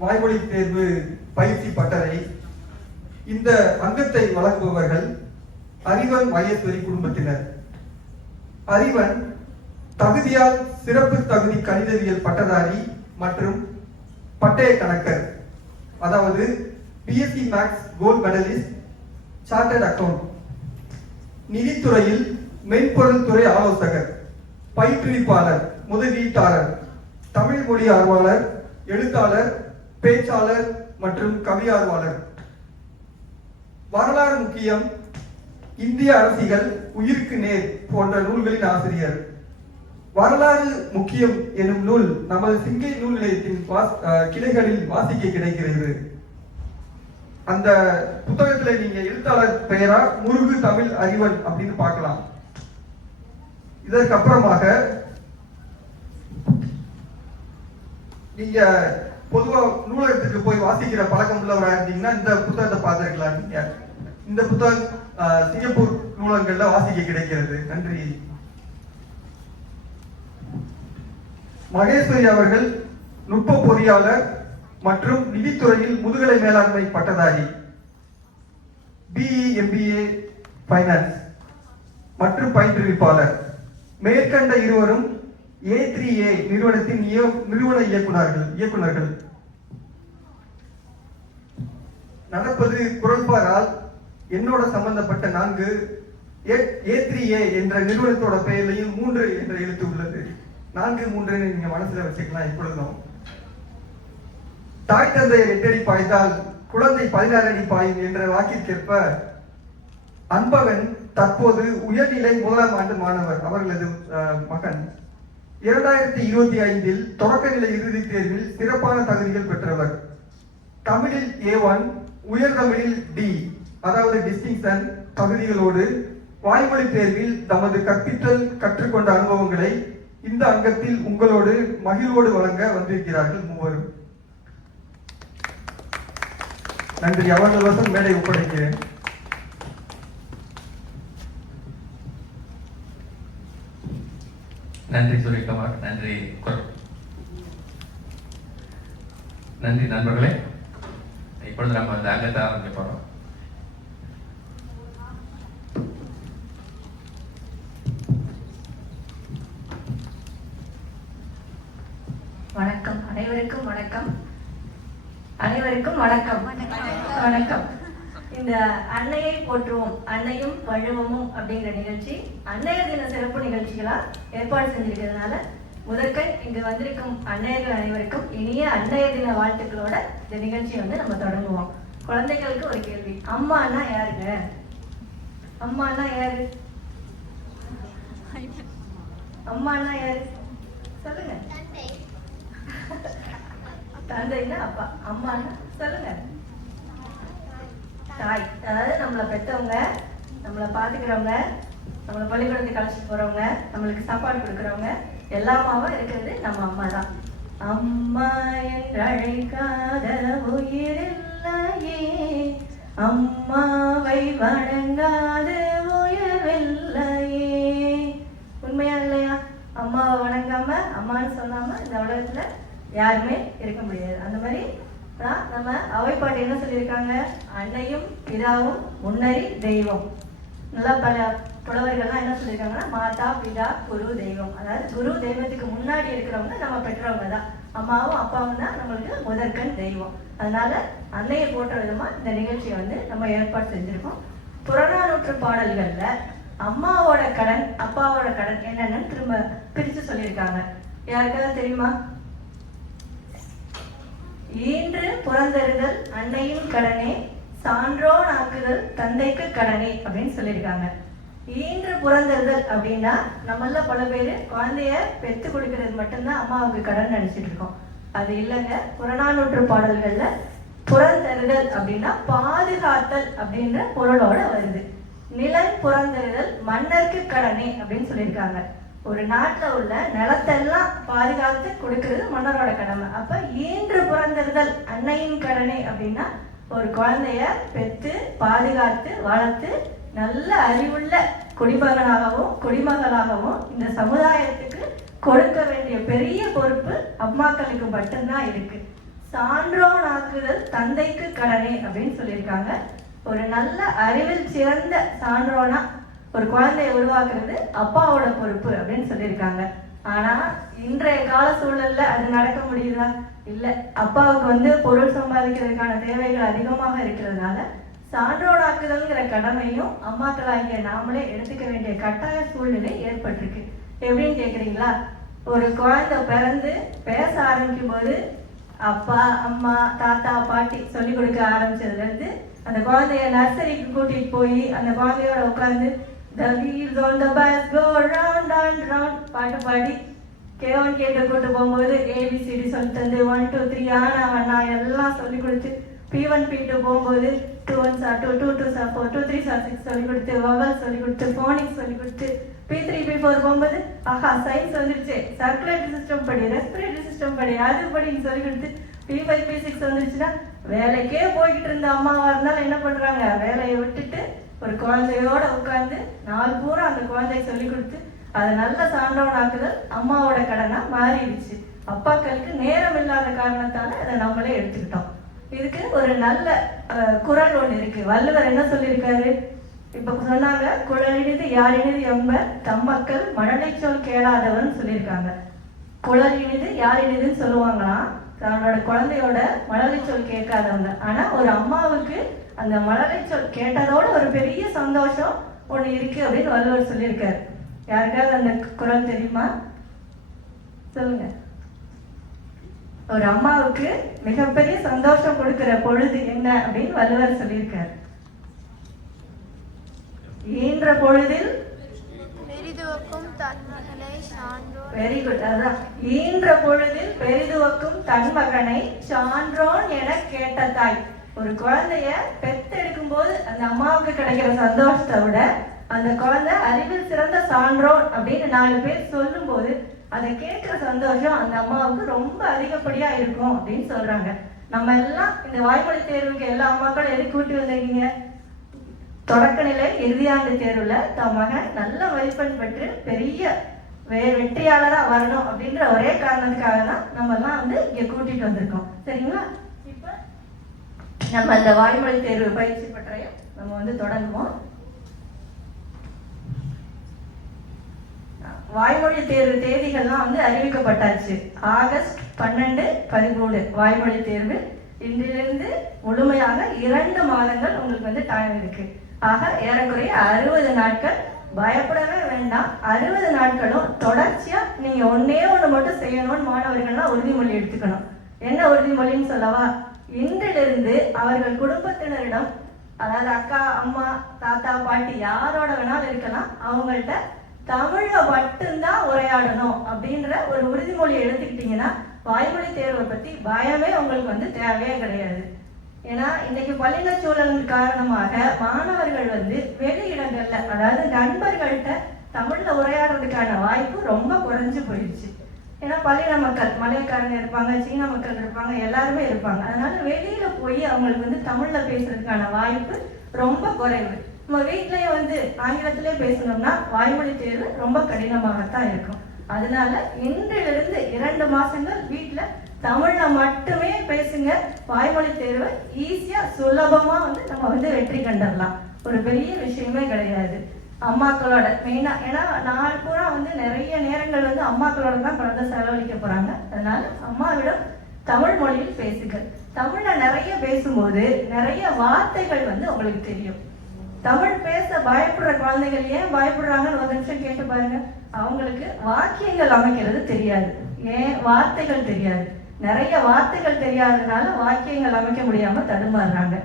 வாய்மொழி தேர்வு பயிற்சி பட்டறை. இந்த அங்கத்தை வழங்குபவர்கள் அறிவன் மகேஸ்வரி குடும்பத்தினர். அறிவன் தகுதியால் சிறப்பு தகுதி கணிதவியல் பட்டதாரி மற்றும் பட்டய கணக்கர், அதாவது BSc maths gold medalist, chartered account. நிதித்துறையில் மென்பொருள் துறை ஆலோசகர், பயிற்றுவிப்பாளர், முதலீட்டாளர், தமிழ் மொழி ஆர்வலர், எழுத்தாளர், பேச்சாளர் மற்றும் கவி ஆர்வலர். வரலாறு முக்கியம், இந்திய அரசியல், உயிருக்கு நேர் போன்ற நூல்களின் ஆசிரியர். வரலாறு முக்கியம் எனும் நூல் நமது சிங்கை நூல் நிலையத்தின் கிளைகளில் வாசிக்க கிடைக்கிறது. அந்த புத்தகத்துல நீங்க எழுத்தாளர் பெயரா முருகு தமிழ் அறிவன் அப்படின்னு பார்க்கலாம். இதற்கு அப்புறமாக நீங்க பொதுவா நூலகத்துக்கு போய் வாசிக்கிற பழக்கம் உள்ளவராக இருந்தீங்கன்னா இந்த புத்தகத்தை பார்த்திருக்கலாம். நீங்க இந்த புத்தகம் சிங்கப்பூர் நூலகங்கள்ல வாசிக்க கிடைக்கிறது. நன்றி. மகேஸ்வரி அவர்கள் நுட்ப பொறியாளர் மற்றும் நிதித்துறையில் முதுகலை மேலாண்மை பட்டதாரி, பிஇ எம்பிஏ ஃபைனான்ஸ் மற்றும் பயிற்றுவிப்பாளர். மேற்கண்ட இருவரும் A3A நிறுவனத்தின் நிறுவன இயக்குனர்கள். நடப்பது குரல்பாரால் என்னோட சம்பந்தப்பட்ட 4 A3A என்ற நிறுவனத்தோட பெயர்லையும் 3 என்ற எழுத்து உள்ளது. 4 3 நீங்க மனசுல வச்சுக்கலாம். இப்பொழுதும் தாய் தந்தையர் 8 அடி பாய்ந்தால் குழந்தை 16 அடி பாயும் என்ற வாக்கிற்கேற்ப அன்பகன் தற்போது உயர்நிலை 1ஆம் ஆண்டு மாணவர். அவர்களது மகன் 2025 தொடக்கநிலை இறுதி தேர்வில் சிறப்பான தகுதிகள் பெற்றவர். தமிழில் A1, உயர்தமிழில் D, அதாவது டிஸ்டிங்ஷன் தகுதிகளோடு வாய்மொழி தேர்வில் தமது கற்றுக்கொண்ட அனுபவங்களை இந்த அங்கத்தில் உங்களோடு மகிழ்வோடு வழங்க வந்திருக்கிறார்கள் மூவரும். நன்றி. அவர்கள் வசம் மேடை ஒப்படைக்கிறேன். நன்றி சூரியகுமார். நன்றி நன்றி நண்பர்களே. இப்பொழுது நம்ம அந்த அங்கத்தை ஆரம்பிக்க போறோம். வணக்கம். அனைவருக்கும் வணக்கம். அனைவருக்கும் வணக்கம். வணக்கம். இந்த அன்னையை போற்றுவோம் அன்னையும் வள்ளுவமும் அப்படிங்கிற நிகழ்ச்சி அன்னையர் தின சிறப்பு நிகழ்ச்சிகளா ஏற்பாடு செஞ்சிருக்கிறதுனால முதற்கண் இங்கு வந்திருக்கும் அன்னையர்கள் அனைவருக்கும் இனிய அன்னையர் தின வாழ்த்துக்களோட இந்த நிகழ்ச்சியை நம்ம தொடங்குவோம். குழந்தைகளுக்கு ஒரு கேள்வி, அம்மானா யாருங்க? அம்மானா யாரு? அம்மானா யாரு சொல்லுங்க. தந்தைன்னா அப்பா, அம்மானா சொல்லுங்க. தாய். அதாவது நம்மளை பெற்றவங்க, நம்மளை பார்த்துக்கிறவங்க, நம்மளை பள்ளிக்கூடத்துக்கு அழைச்சிட்டு போறவங்க, நம்மளுக்கு சாப்பாடு கொடுக்குறவங்க எல்லாமாவும் இருக்கிறது நம்ம அம்மா தான். அம்மா என்று அழைக்காத உயிரில்லையே, அம்மாவை வணங்காத உயர்வில்லையே. உண்மையா இல்லையா? அம்மாவை வணங்காம அம்மான்னு சொல்லாம இந்த உலகத்துல யாருமே இருக்க முடியாது. அந்த மாதிரி நம்ம அவைப்பாட்டு என்ன சொல்லியிருக்காங்க? அன்னையும் பிதாவும் முன்னறி தெய்வம். நல்லா பல புலவர்கள்லாம் என்ன சொல்லியிருக்காங்கன்னா மாதா பிதா குரு தெய்வம். அதாவது குரு தெய்வத்துக்கு முன்னாடி இருக்கிறவங்க நம்ம பெற்றவங்க தான். அம்மாவும் அப்பாவும் தான் நம்மளுக்கு முதற்கண் தெய்வம். அதனால அன்னையை போற்ற விதமா இந்த நிகழ்ச்சியை நம்ம ஏற்பாடு செஞ்சிருக்கோம். புறநானூற்று பாடல்கள்ல அம்மாவோட கடன் அப்பாவோட கடன் என்னன்னு திரும்ப பிரிச்சு சொல்லியிருக்காங்க. யாருக்காவது தெரியுமா? ஈன்று புறந்தருதல் அன்னையின் கடனே, சான்றோன் ஆக்குதல் தந்தைக்கு கடனே அப்படின்னு சொல்லியிருக்காங்க. ஈன்று புறந்தருதல் அப்படின்னா நம்மள பல பேர் குழந்தைய பெத்து கொடுக்கறது மட்டும்தான் அம்மாவுக்கு கடன் நினைச்சிட்டு இருக்கோம். அது இல்லைங்க. புறநானூற்று பாடல்கள்ல புறந்தருதல் அப்படின்னா பாதுகாத்தல் அப்படின்ற பொருளோட வருது. நிலன் புறந்தருதல் மன்னருக்கு கடனே அப்படின்னு சொல்லியிருக்காங்க. ஒரு நாட்டில் உள்ள நிலத்தெல்லாம் பாதுகாத்து கொடுக்கறது மன்னரோட கடமை. அப்ப ஈன்று புறந்தருதல் அன்னையின் கடனை அப்படின்னா ஒரு குழந்தைய பெற்று பாதுகாத்து வளர்த்து நல்ல அறிவுள்ள குடிமகனாகவும் குடிமகளாகவும் இந்த சமுதாயத்துக்கு கொடுக்க வேண்டிய பெரிய பொறுப்பு அம்மாக்களுக்கு மட்டும்தான் இருக்கு. சான்றோனாக்குதல் தந்தைக்கு கடனே அப்படின்னு சொல்லியிருக்காங்க. ஒரு நல்ல அறிவில் சிறந்த சான்றோனா ஒரு குழந்தையை உருவாக்குறது அப்பாவோட பொறுப்பு அப்படின்னு சொல்லியிருக்காங்க. ஆனா இன்றைய கால சூழல்ல அது நடக்க முடியுதா? இல்ல. அப்பாவுக்கு வந்து பொருள் சம்பாதிக்கிறதுக்கான தேவைகள் அதிகமாக இருக்கிறதுனால சான்றோடாக்குதல்ங்கிற கடமையும் அம்மாக்களாகிய நாமளே எடுத்துக்க வேண்டிய கட்டாய சூழ்நிலை ஏற்பட்டிருக்கு. எப்படின்னு கேக்குறீங்களா? ஒரு குழந்தை பிறந்து பேச ஆரம்பிக்கும் போது அப்பா அம்மா தாத்தா பாட்டி சொல்லி கொடுக்க ஆரம்பிச்சதுல இருந்து அந்த குழந்தைய நர்சரிக்கு கூட்டிட்டு போய் அந்த குழந்தையோட உட்காந்து The wheels on the bus go round and round பாட்டு பாடி K1 K2 கூட்டு போகும்போது ABCD சொல்லி தந்து 1 2 3 ஆனா வண்ணா எல்லாம் சொல்லி கொடுத்து P1 P2 போகும்போது 2 1s are 2 2 2s are 4 2 3s are 6 சொல்லி கொடுத்து vowel சொல்லி கொடுத்து phonics சொல்லி கொடுத்து P3 P4 போகும்போது ஆஹா சயின்ஸ் வந்துருச்சு சர்க்குலேட்டரி சிஸ்டம் படி ரெஸ்பிரேட்டரி சிஸ்டம் படி அது படின்னு சொல்லி கொடுத்து P5 P6 வந்துருச்சுன்னா வேலைக்கே போய்கிட்டு இருந்த அம்மாவா இருந்தாலும் என்ன பண்றாங்க? வேலையை விட்டுட்டு ஒரு குழந்தையோட உட்கார்ந்து நாள் பூரா அந்த குழந்தைக்கு சொல்லி கொடுத்து அதை நல்ல சான்றவனாக்குதல் அம்மாவோட கடனா மாறிடுச்சு. அப்பாக்களுக்கு நேரம் இல்லாத காரணத்தால அதை நம்மளே எடுத்துக்கிட்டோம். இதுக்கு ஒரு நல்ல குறள் ஒண்ணு இருக்கு. வள்ளுவர் என்ன சொல்லியிருக்காரு? இப்ப சொன்னாங்க, குழலினிது யாரினிது எம்பர் தம்மக்கள் மழலை சொல் கேளாதவன் சொல்லியிருக்காங்க. குழலினிது யாரினிதுன்னு சொல்லுவாங்களாம் தன்னோட குழந்தையோட மழலை சொல் கேட்காதவங்க. ஆனா ஒரு அம்மாவுக்கு அந்த மழலை சொல் கேட்டதோட ஒரு பெரிய சந்தோஷம் ஒண்ணு இருக்கு அப்படின்னு வள்ளுவர் சொல்லியிருக்காரு. யாருக்காவது அந்த குறள் தெரியுமா? சொல்லுங்க. ஒரு அம்மாவுக்கு மிகப்பெரிய சந்தோஷம் கொடுக்கிற பொழுது என்ன அப்படின்னு வள்ளுவர் சொல்லியிருக்காரு. ஈன்ற பொழுதில் வெரி குட். அதான் ஈன்ற பொழுதில் பெரிதுவக்கும் தன்மகனை சான்றோன் என கேட்ட தாய். ஒரு குழந்தைய பெத்தெடுக்கும் போது அந்த அம்மாவுக்கு கிடைக்கிற சந்தோஷத்தை விட அந்த குழந்தை அறிவில் சிறந்த சான்றோன் அப்படின்னு 4 பேர் சொல்லும் போது அதை கேட்கிற சந்தோஷம் அந்த அம்மாவுக்கு ரொம்ப அதிகப்படியா இருக்கும் அப்படின்னு சொல்றாங்க. நம்ம எல்லாம் இந்த வாய்மொழி தேர்வுக்கு எல்லா அம்மாக்களும் எதுக்கு கூட்டி வந்திருக்கீங்க? தொடக்க நிலை இறுதியாண்டு தேர்வுல தம் மகன் நல்ல மதிப்பெண் பெற்று பெரிய வெற்றியாளரா வரணும் அப்படின்ற ஒரே காரணத்துக்காக தான் நம்ம எல்லாம் வந்து இங்க கூட்டிட்டு வந்திருக்கோம். சரிங்களா? இப்ப நம்ம அந்த வாய்மொழி தேர்வு பயிற்சி பற்றையும் நம்ம வந்து தொடங்குவோம். வாய்மொழி தேர்வு தேதிகள்லாம் வந்து அறிவிக்கப்பட்டாச்சு. ஆகஸ்ட் 12, 13 வாய்மொழி தேர்வு. இன்றிலிருந்து முழுமையாக 2 மாதங்கள் உங்களுக்கு வந்து டைம் இருக்கு. ஆக ஏறக்குறைய 60 நாட்கள். பயப்படவே வேண்டாம். 60 நாட்களும் தொடர்ச்சியா நீங்க ஒன்னே ஒண்ணு மட்டும் செய்யணும்னு மாணவர்கள்லாம் உறுதிமொழி எடுத்துக்கணும். என்ன உறுதிமொழின்னு சொல்லவா? இன்றிலிருந்து அவர்கள் குடும்பத்தினரிடம், அதாவது அக்கா அம்மா தாத்தா பாட்டி யாரோட வேணாலும் இருக்கலாம், அவங்கள்ட்ட தமிழ்ல மட்டும்தான் உரையாடணும் அப்படின்ற ஒரு உறுதிமொழி எடுத்துக்கிட்டீங்கன்னா வாய்மொழி தேர்வை பத்தி பயமே உங்களுக்கு வந்து தேவையே கிடையாது. ஏன்னா இன்னைக்கு பள்ளின சூழல் காரணமாக மாணவர்கள் வந்து வெளியிடங்கள்ல, அதாவது நண்பர்கள்ட்ட தமிழ்ல உரையாடுறதுக்கான வாய்ப்பு ரொம்ப குறைஞ்சு போயிடுச்சு. ஏன்னா பள்ளின மக்கள், மலையக்காரங்க இருப்பாங்க, சீன மக்கள் இருப்பாங்க, எல்லாருமே இருப்பாங்க. அதனால வெளியில போய் அவங்களுக்கு வந்து தமிழ்ல பேசுறதுக்கான வாய்ப்பு ரொம்ப குறைவு. நம்ம வீட்லயே வந்து ஆங்கிலத்திலே பேசணும்னா வாய்மொழி தேர்வு ரொம்ப கடினமாகத்தான் இருக்கும். அதனால இன்றிலிருந்து 2 மாசங்கள் வீட்டுல தமிழ்ல மட்டுமே பேசுங்க. வாய்மொழி தேர்வு ஈஸியா சுலபமா வந்து நம்ம வந்து வெற்றி கண்டறலாம். ஒரு பெரிய விஷயமே கிடையாது. அம்மாக்களோட மெயினா, ஏன்னா நாள் பூரா வந்து நிறைய நேரங்கள் வந்து அம்மாக்களோட தான் குழந்தை செலவழிக்க போறாங்க. அதனால அம்மாவிடம் தமிழ் மொழியில் பேசுங்கள். தமிழ்ல நிறைய பேசும்போது நிறைய வார்த்தைகள் வந்து உங்களுக்கு தெரியும். தமிழ் பேச பயப்படுற குழந்தைகள் ஏன் பயப்படுறாங்கன்னு ஒரு நிமிஷம் கேட்டு பாருங்க. அவங்களுக்கு வாக்கியங்கள் அமைக்கிறது தெரியாது. ஏன்? வார்த்தைகள் தெரியாது. நிறைய வார்த்தைகள் தெரியாததுனால வாக்கியங்கள் அமைக்க முடியாம தடுமாறுறாங்க.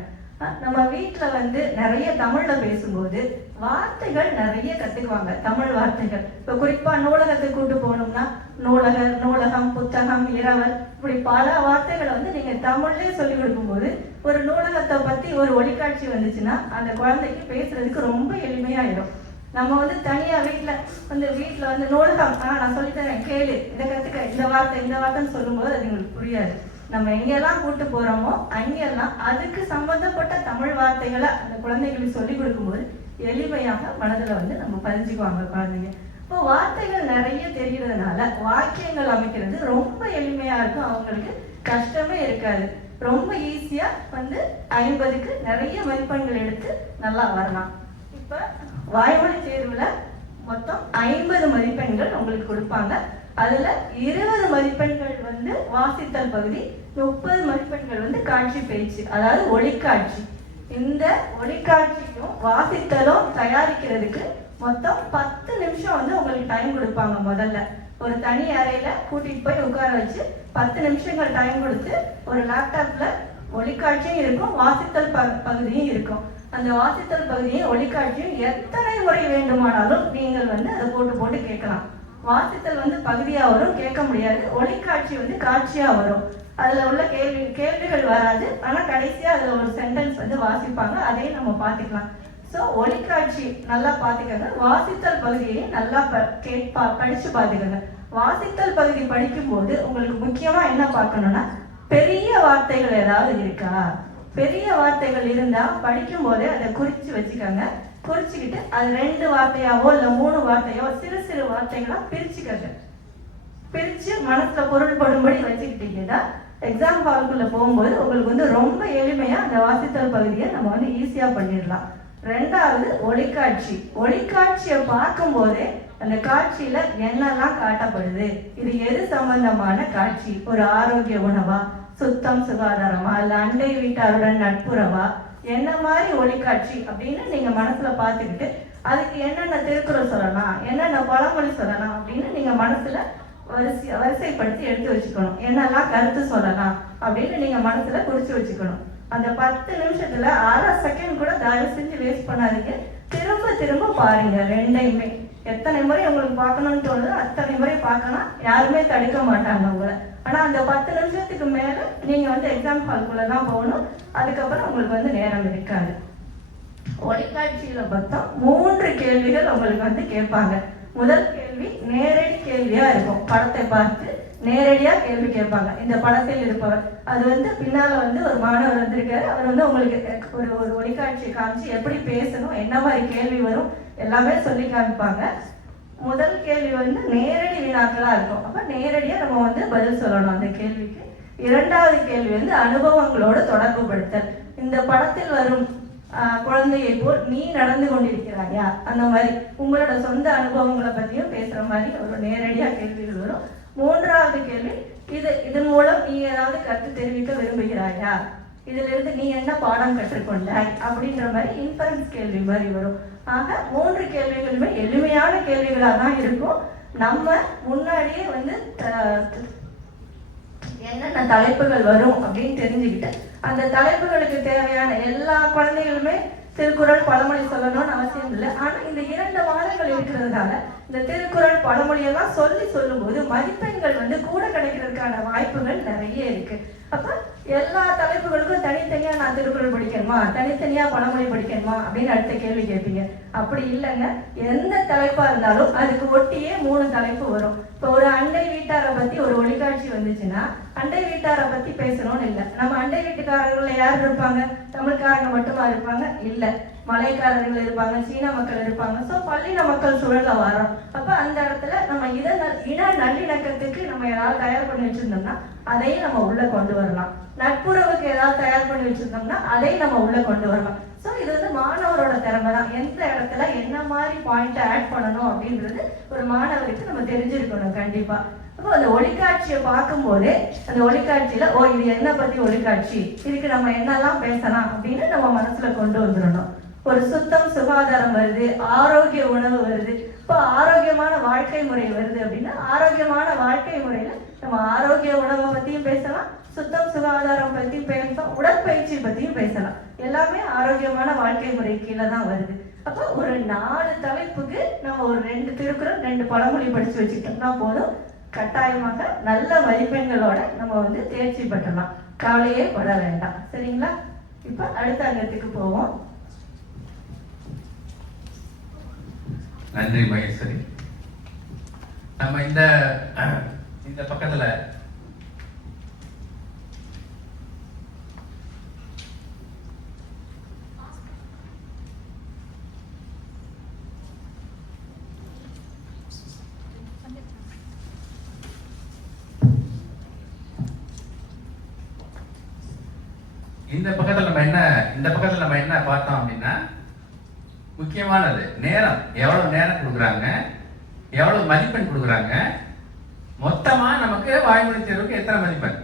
நம்ம வீட்டுல வந்து நிறைய தமிழ்ல பேசும்போது வார்த்தைகள் நிறைய கத்துக்குவாங்க. தமிழ் வார்த்தைகள். இப்ப குறிப்பா நூலகத்துக்கு கூட்டு போகணும்னா நூலகர், நூலகம், புத்தகம், இரவல், இப்படி பல வார்த்தைகளை வந்து நீங்க தமிழ்லயே சொல்லி கொடுக்கும்போது ஒரு நூலகத்தை பத்தி ஒரு ஒளிக்காட்சி வந்துச்சுன்னா அந்த குழந்தைக்கு பேசுறதுக்கு ரொம்ப எளிமையாயிடும். நம்ம வந்து தனியா வீட்டுல வந்து நூலகம் நான் சொல்லித்தரேன் கேளு, இதை கத்துக்க, இந்த வார்த்தைன்னு சொல்லும்போது அது உங்களுக்கு புரியாது. நம்ம எங்கெல்லாம் கூட்டு போறோமோ அங்கெல்லாம் அதுக்கு சம்பந்தப்பட்ட தமிழ் வார்த்தைகளை அந்த குழந்தைகளுக்கு சொல்லி கொடுக்கும்போது எளிமையாக மனதுல வந்து நம்ம பதிஞ்சுக்குவாங்க குழந்தைங்க. இப்போ வார்த்தைகள் நிறைய தெரியறதுனால வாக்கியங்கள் அமைக்கிறது ரொம்ப எளிமையா இருக்கும் அவங்களுக்கு. கஷ்டமே இருக்காது. ரொம்ப ஈஸியா வந்து 50க்கு நிறைய மதிப்பெண்கள் எடுத்து நல்லா வரலாம். இப்ப வாய்மொழி தேர்வுல மொத்தம் 50 மதிப்பெண்கள் உங்களுக்கு கொடுப்பாங்க. அதுல 20 மதிப்பெண்கள் வந்து வாசித்தல் பகுதி, 30 மதிப்பெண்கள் வந்து காட்சி பேச்சு, அதாவது ஒளிக்காட்சி. இந்த ஒளிக்காட்சியும் வாசித்தலும் தயாரிக்கிறதுக்கு மொத்தம் 10 நிமிஷம் வந்து உங்களுக்கு டைம் கொடுப்பாங்க. முதல்ல ஒரு தனி அறையில கூட்டிட்டு போய் உட்கார வச்சு 10 நிமிஷங்கள் டைம் கொடுத்து ஒரு லேப்டாப்ல ஒளிக்காட்சியும் இருக்கும், வாசித்தல் பகுதியும் இருக்கும். அந்த வாசித்தல் பகுதியும் ஒளிக்காட்சியும் எத்தனை முறை வேண்டுமானாலும் நீங்கள் வந்து அதை போட்டு போட்டு கேட்கலாம். வாசித்தல் வந்து பகுதியா வரும், கேட்க முடியாது. ஒளிக்காட்சி வந்து காட்சியா வரும். அதுல உள்ள கேள்விகள் வராது, ஆனா கடைசியா அதுல ஒரு சென்டென்ஸ் வந்து வாசிப்பாங்க, அதையும் நம்ம பார்த்துக்கலாம். ஸோ ஒளிக்காட்சி நல்லா பார்த்துக்கங்க. வாசித்தல் பகுதியை நல்லா படிச்சு பார்த்துக்கங்க. வாசித்தல் பகுதி படிக்கும்போது உங்களுக்கு முக்கியமா என்ன பார்க்கணும்னா, பெரிய வார்த்தைகள் ஏதாவது இருக்கா? பெரிய வார்த்தைகள் இருந்தா படிக்கும் போதே அதை குறிச்சு வச்சுக்கோங்க. குறிச்சுக்கிட்டு அது 2 வார்த்தையாவோ இல்ல 3 வார்த்தையோ சிறு சிறு வார்த்தைகளா பிரிச்சுக்கங்க. பிரிச்சு மனசுல பொருள்படும்படி வச்சுக்கிட்டீங்கன்னா எக்ஸாம் ஹாலுக்குள்ள போகும்போது உங்களுக்கு வந்து ரொம்ப எளிமையா அந்த வாசித்தல் பகுதியை நம்ம வந்து ஈஸியா பண்ணிடலாம். 2வது ஒளிக்காட்சி. ஒளிக்காட்சியை பார்க்கும் போதே அந்த காட்சியில என்னெல்லாம் காட்டப்படுது, இது எது சம்பந்தமான காட்சி, ஒரு ஆரோக்கிய உணவா, சுத்தம் சுகாதாரமா, இல்ல அண்டை வீட்டாருடன் நட்புறவா, என்ன மாதிரி ஒளிக்காட்சி அப்படின்னு நீங்க மனசுல பார்த்துக்கிட்டு அதுக்கு என்னென்ன திருக்குறள் சொல்லலாம், என்னென்ன பழமொழி சொல்லலாம் அப்படின்னு நீங்க மனசுல வரிசைப்படுத்தி எடுத்து வச்சுக்கணும். என்னெல்லாம் கருத்து சொல்லலாம் அப்படின்னு நீங்க மனசுல குறிச்சு வச்சுக்கணும். அந்த 10 நிமிஷத்துல 1/2 செகண்ட் கூட தயவு செஞ்சு வேஸ்ட் பண்ணாதீங்க. திரும்ப திரும்ப பாருங்க 2யுமே. எத்தனை முறை உங்களுக்கு பார்க்கணும்னு தோணுது அத்தனை முறை பார்க்கலாம், யாருமே தடுக்க மாட்டாங்க உங்களை. ஆனா அந்த 10 நிமிஷத்துக்கு மேல நீங்க வந்து எக்ஸாம் ஹால்குள்ளதான் போகணும். அதுக்கப்புறம் உங்களுக்கு வந்து நேரம் இருக்காது. ஒளிக்காட்சியில பார்த்தா 3 கேள்விகள் உங்களுக்கு வந்து கேட்பாங்க. முதல் கேள்வி நேரடி கேள்வியா இருக்கும். படத்தை பார்த்து நேரடியா கேள்வி கேட்பாங்க. இந்த படத்தில் இருப்பவர் அது வந்து பின்னால வந்து ஒரு மாணவர் வந்திருக்காரு, அவர் வந்து உங்களுக்கு ஒரு ஒளிக்காட்சியை காமிச்சு எப்படி பேசணும், என்ன மாதிரி கேள்வி வரும் எல்லாமே சொல்லி காமிப்பாங்க. முதல் கேள்வி வந்து நேரடி வினாக்களா இருக்கும். அப்ப நேரடியா நம்ம வந்து பதில் சொல்லணும் அந்த கேள்விக்கு. 2வது கேள்வி வந்து அனுபவங்களோட தொடர்பு படுத்தல். இந்த படத்தில் வரும் குழந்தையை போல் நீ நடந்து கொண்டிருக்கிறாயா, அந்த மாதிரி உங்களோட சொந்த அனுபவங்களை பத்தியும் பேசுற மாதிரி ஒரு நேரடியா கேள்விகள் வரும். 3வது கேள்வி இதன் மூலம் நீ ஏதாவது கருத்து தெரிவிக்க விரும்புகிறாயா, இதுல இருந்து நீ என்ன பாடம் கற்றுக்கொண்டாய் அப்படின்ற மாதிரி இன்ஃபரன்ஸ் கேள்வி மாதிரி வரும். ஆக 3 கேள்விகளுமே எளிமையான கேள்விகளா தான் இருக்கும். நம்ம முன்னாடியே வந்து என்னென்ன தலைப்புகள் வரும் அப்படின்னு தெரிஞ்சுக்கிட்டு அந்த தலைப்புகளுக்கு தேவையான எல்லா குழந்தைகளுமே திருக்குறள் பழமொழி சொல்லணும்னு அவசியம் இல்லை. ஆனா இந்த 2 வாரங்கள் இருக்கிறதுனால இந்த திருக்குறள் பழமொழி எல்லாம் சொல்லும்போது மதிப்பெண்கள் வந்து கூட கிடைக்கிறதுக்கான வாய்ப்புகள் நிறைய இருக்கு. அப்ப எல்லா தலைப்புகளுக்கும் தனித்தனியா நான் திருக்குறள் படிக்கணுமா, தனித்தனியா பழமொழி படிக்கணுமா அப்படின்னு அடுத்த கேள்வி கேட்பீங்க. அப்படி இல்லைங்க. எந்த தலைப்பா இருந்தாலும் அதுக்கு ஒட்டியே 3 தலைப்பு வரும். இப்போ ஒரு அண்டை வீட்டாரை பத்தி ஒரு ஒளிக்காட்சி வந்துச்சுன்னா அண்டை வீட்டாரை பத்தி பேசணும்னு இல்லை. நம்ம அண்டை வீட்டுக்காரர்கள்ல யார் இருப்பாங்க? தமிழ்காரங்க மட்டுமா இருப்பாங்க? இல்ல, மலைக்காரர்கள் இருப்பாங்க, சீன மக்கள் இருப்பாங்க. ஸோ பல்லின மக்கள் சூழல வரோம். அப்ப அந்த இடத்துல நம்ம இன நல்லிணக்கத்துக்கு நம்ம ஏதாவது தயார் பண்ணி வச்சிருந்தோம்னா அதையும் நம்ம உள்ள கொண்டு வரலாம். நட்புறவுக்கு ஏதாவது தயார் பண்ணி வச்சிருந்தோம்னா அதையும் நம்ம உள்ள கொண்டு வரலாம். ஸோ இது வந்து மாணவரோட திறமை தான். எந்த இடத்துல என்ன மாதிரி பாயிண்ட் ஆட் பண்ணணும் அப்படின்றது ஒரு மாணவருக்கு நம்ம தெரிஞ்சிருக்கணும் கண்டிப்பா. அப்போ அந்த ஒளிக்காட்சியை பார்க்கும்போது அந்த ஒளிக்காட்சியில இது என்ன பத்தி ஒளிக்காட்சி, இதுக்கு நம்ம என்னெல்லாம் பேசலாம் அப்படின்னு நம்ம மனசுல கொண்டு வந்துடணும். ஒரு சுத்தம் சுகாதாரம் வருது, ஆரோக்கிய உணவு வருது. இப்போ ஆரோக்கியமான வாழ்க்கை முறை வருது அப்படின்னா ஆரோக்கியமான வாழ்க்கை முறையில நம்ம ஆரோக்கிய உணவை பத்தியும் பேசலாம், சுத்தம் சுகாதாரம் பத்தியும் பேசலாம், உடற்பயிற்சி பத்தியும் பேசலாம். எல்லாமே ஆரோக்கியமான வாழ்க்கை முறை கீழே தான் வருது. அப்போ ஒரு 4 தலைப்புக்கு நம்ம ஒரு 2 திருக்குறள் 2 பழமொழி படிச்சு வச்சுக்கிட்டோம்னா போதும். கட்டாயமாக நல்ல மதிப்பெண்களோட நம்ம வந்து தேர்ச்சி பெற்றலாம். கவலையே பட வேண்டாம். சரிங்களா? இப்ப அடுத்த அங்கத்துக்கு போவோம். நன்றி மகேஸ்வரி. நம்ம இந்த பக்கத்துல இந்த பக்கத்துல நம்ம என்ன பார்த்தோம் அப்படின்னா, முக்கியமானது நேரம். எவ்வளவு நேரம் கொடுக்குறாங்க, எவ்வளவு மதிப்பெண் கொடுக்குறாங்க, மொத்தமா நமக்கு வாய்மொழி தேர்வுக்கு எத்தனை மதிப்பெண்?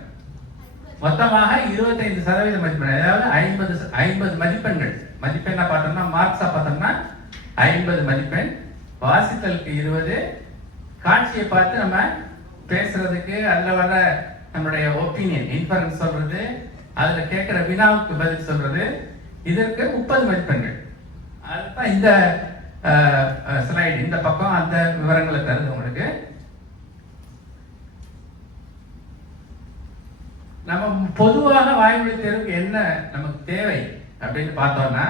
மொத்தமாக 25% மதிப்பெண். அதாவது 50 மதிப்பெண்கள். மதிப்பெண்ணா பார்த்தோம்னா, மார்க்ஸா பார்த்தோம்னா 50 மதிப்பெண். வாசித்தலுக்கு 20, காட்சியை பார்த்து நம்ம பேசுறதுக்கு, அதுல வர நம்மளுடைய ஒப்பீனியன் இன்ஃபரன்ஸ் சொல்றது, அதுல கேட்கிற வினாவுக்கு பதில் சொல்றது, இதற்கு 30 மதிப்பெண்கள். அதுதான் இந்த ஸ்லைடு. இந்த பக்கம் அந்த விவரங்களை தருது உங்களுக்கு. நம்ம பொதுவாக வாய்மொழி தேர்வுக்கு என்ன நமக்கு தேவை அப்படின்னு பார்த்தோம்னா,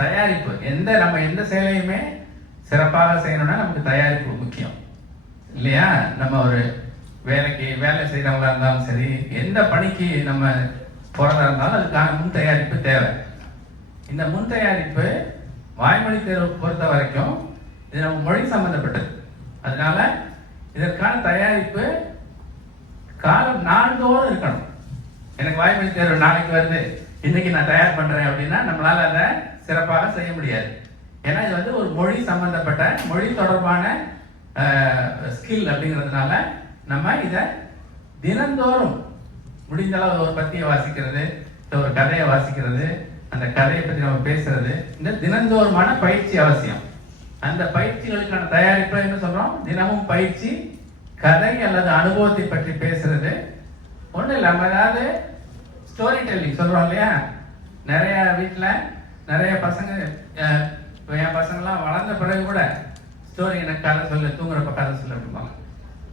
தயாரிப்பு. நம்ம எந்த செயலையுமே சிறப்பாக செய்யணும்னா நமக்கு தயாரிப்பு முக்கியம் இல்லையா? நம்ம ஒரு வேலை செய்யறவங்களா இருந்தாலும் சரி, எந்த பணிக்கு நம்ம போறதா இருந்தாலும் அதுக்கான முன் தயாரிப்பு தேவை. இந்த முன் தயாரிப்பு வாய்மொழி தேர்வு பொறுத்த வரைக்கும் இது நம்ம மொழி சம்பந்தப்பட்டது. அதனால இதற்கான தயாரிப்பு காலம் நாள்தோறும் இருக்கணும். எனக்கு வாய்மொழி தேர்வு நாளைக்கு வருது, இன்னைக்கு நான் தயார் பண்றேன் அப்படின்னா நம்மளால அதை சிறப்பாக செய்ய முடியாது. ஏன்னா இது வந்து ஒரு மொழி சம்பந்தப்பட்ட, மொழி தொடர்பான ஸ்கில் அப்படிங்கிறதுனால நம்ம இதை தினந்தோறும் முடிந்த அளவு ஒரு பத்தியை வாசிக்கிறது, ஒரு கதையை வாசிக்கிறது, அந்த கதையை பற்றி நம்ம பேசுறது, இந்த தினந்தோறுமான பயிற்சி அவசியம். அந்த பயிற்சிகளுக்கான தயாரிப்பு என்ன சொல்றோம்? தினமும் பயிற்சி, கதை அல்லது அனுபவத்தை பற்றி பேசுறது. ஒன்றும் இல்லை, நம்ம ஏதாவது ஸ்டோரி டெல்லிங் சொல்றோம் இல்லையா? நிறைய வீட்டில் நிறைய பசங்க, என் பசங்கள்லாம் வளர்ந்த பிறகு கூட ஸ்டோரி, எனக்கு கதை சொல்ல, தூங்குறப்ப கதை சொல்ல அப்படிம்பாங்க.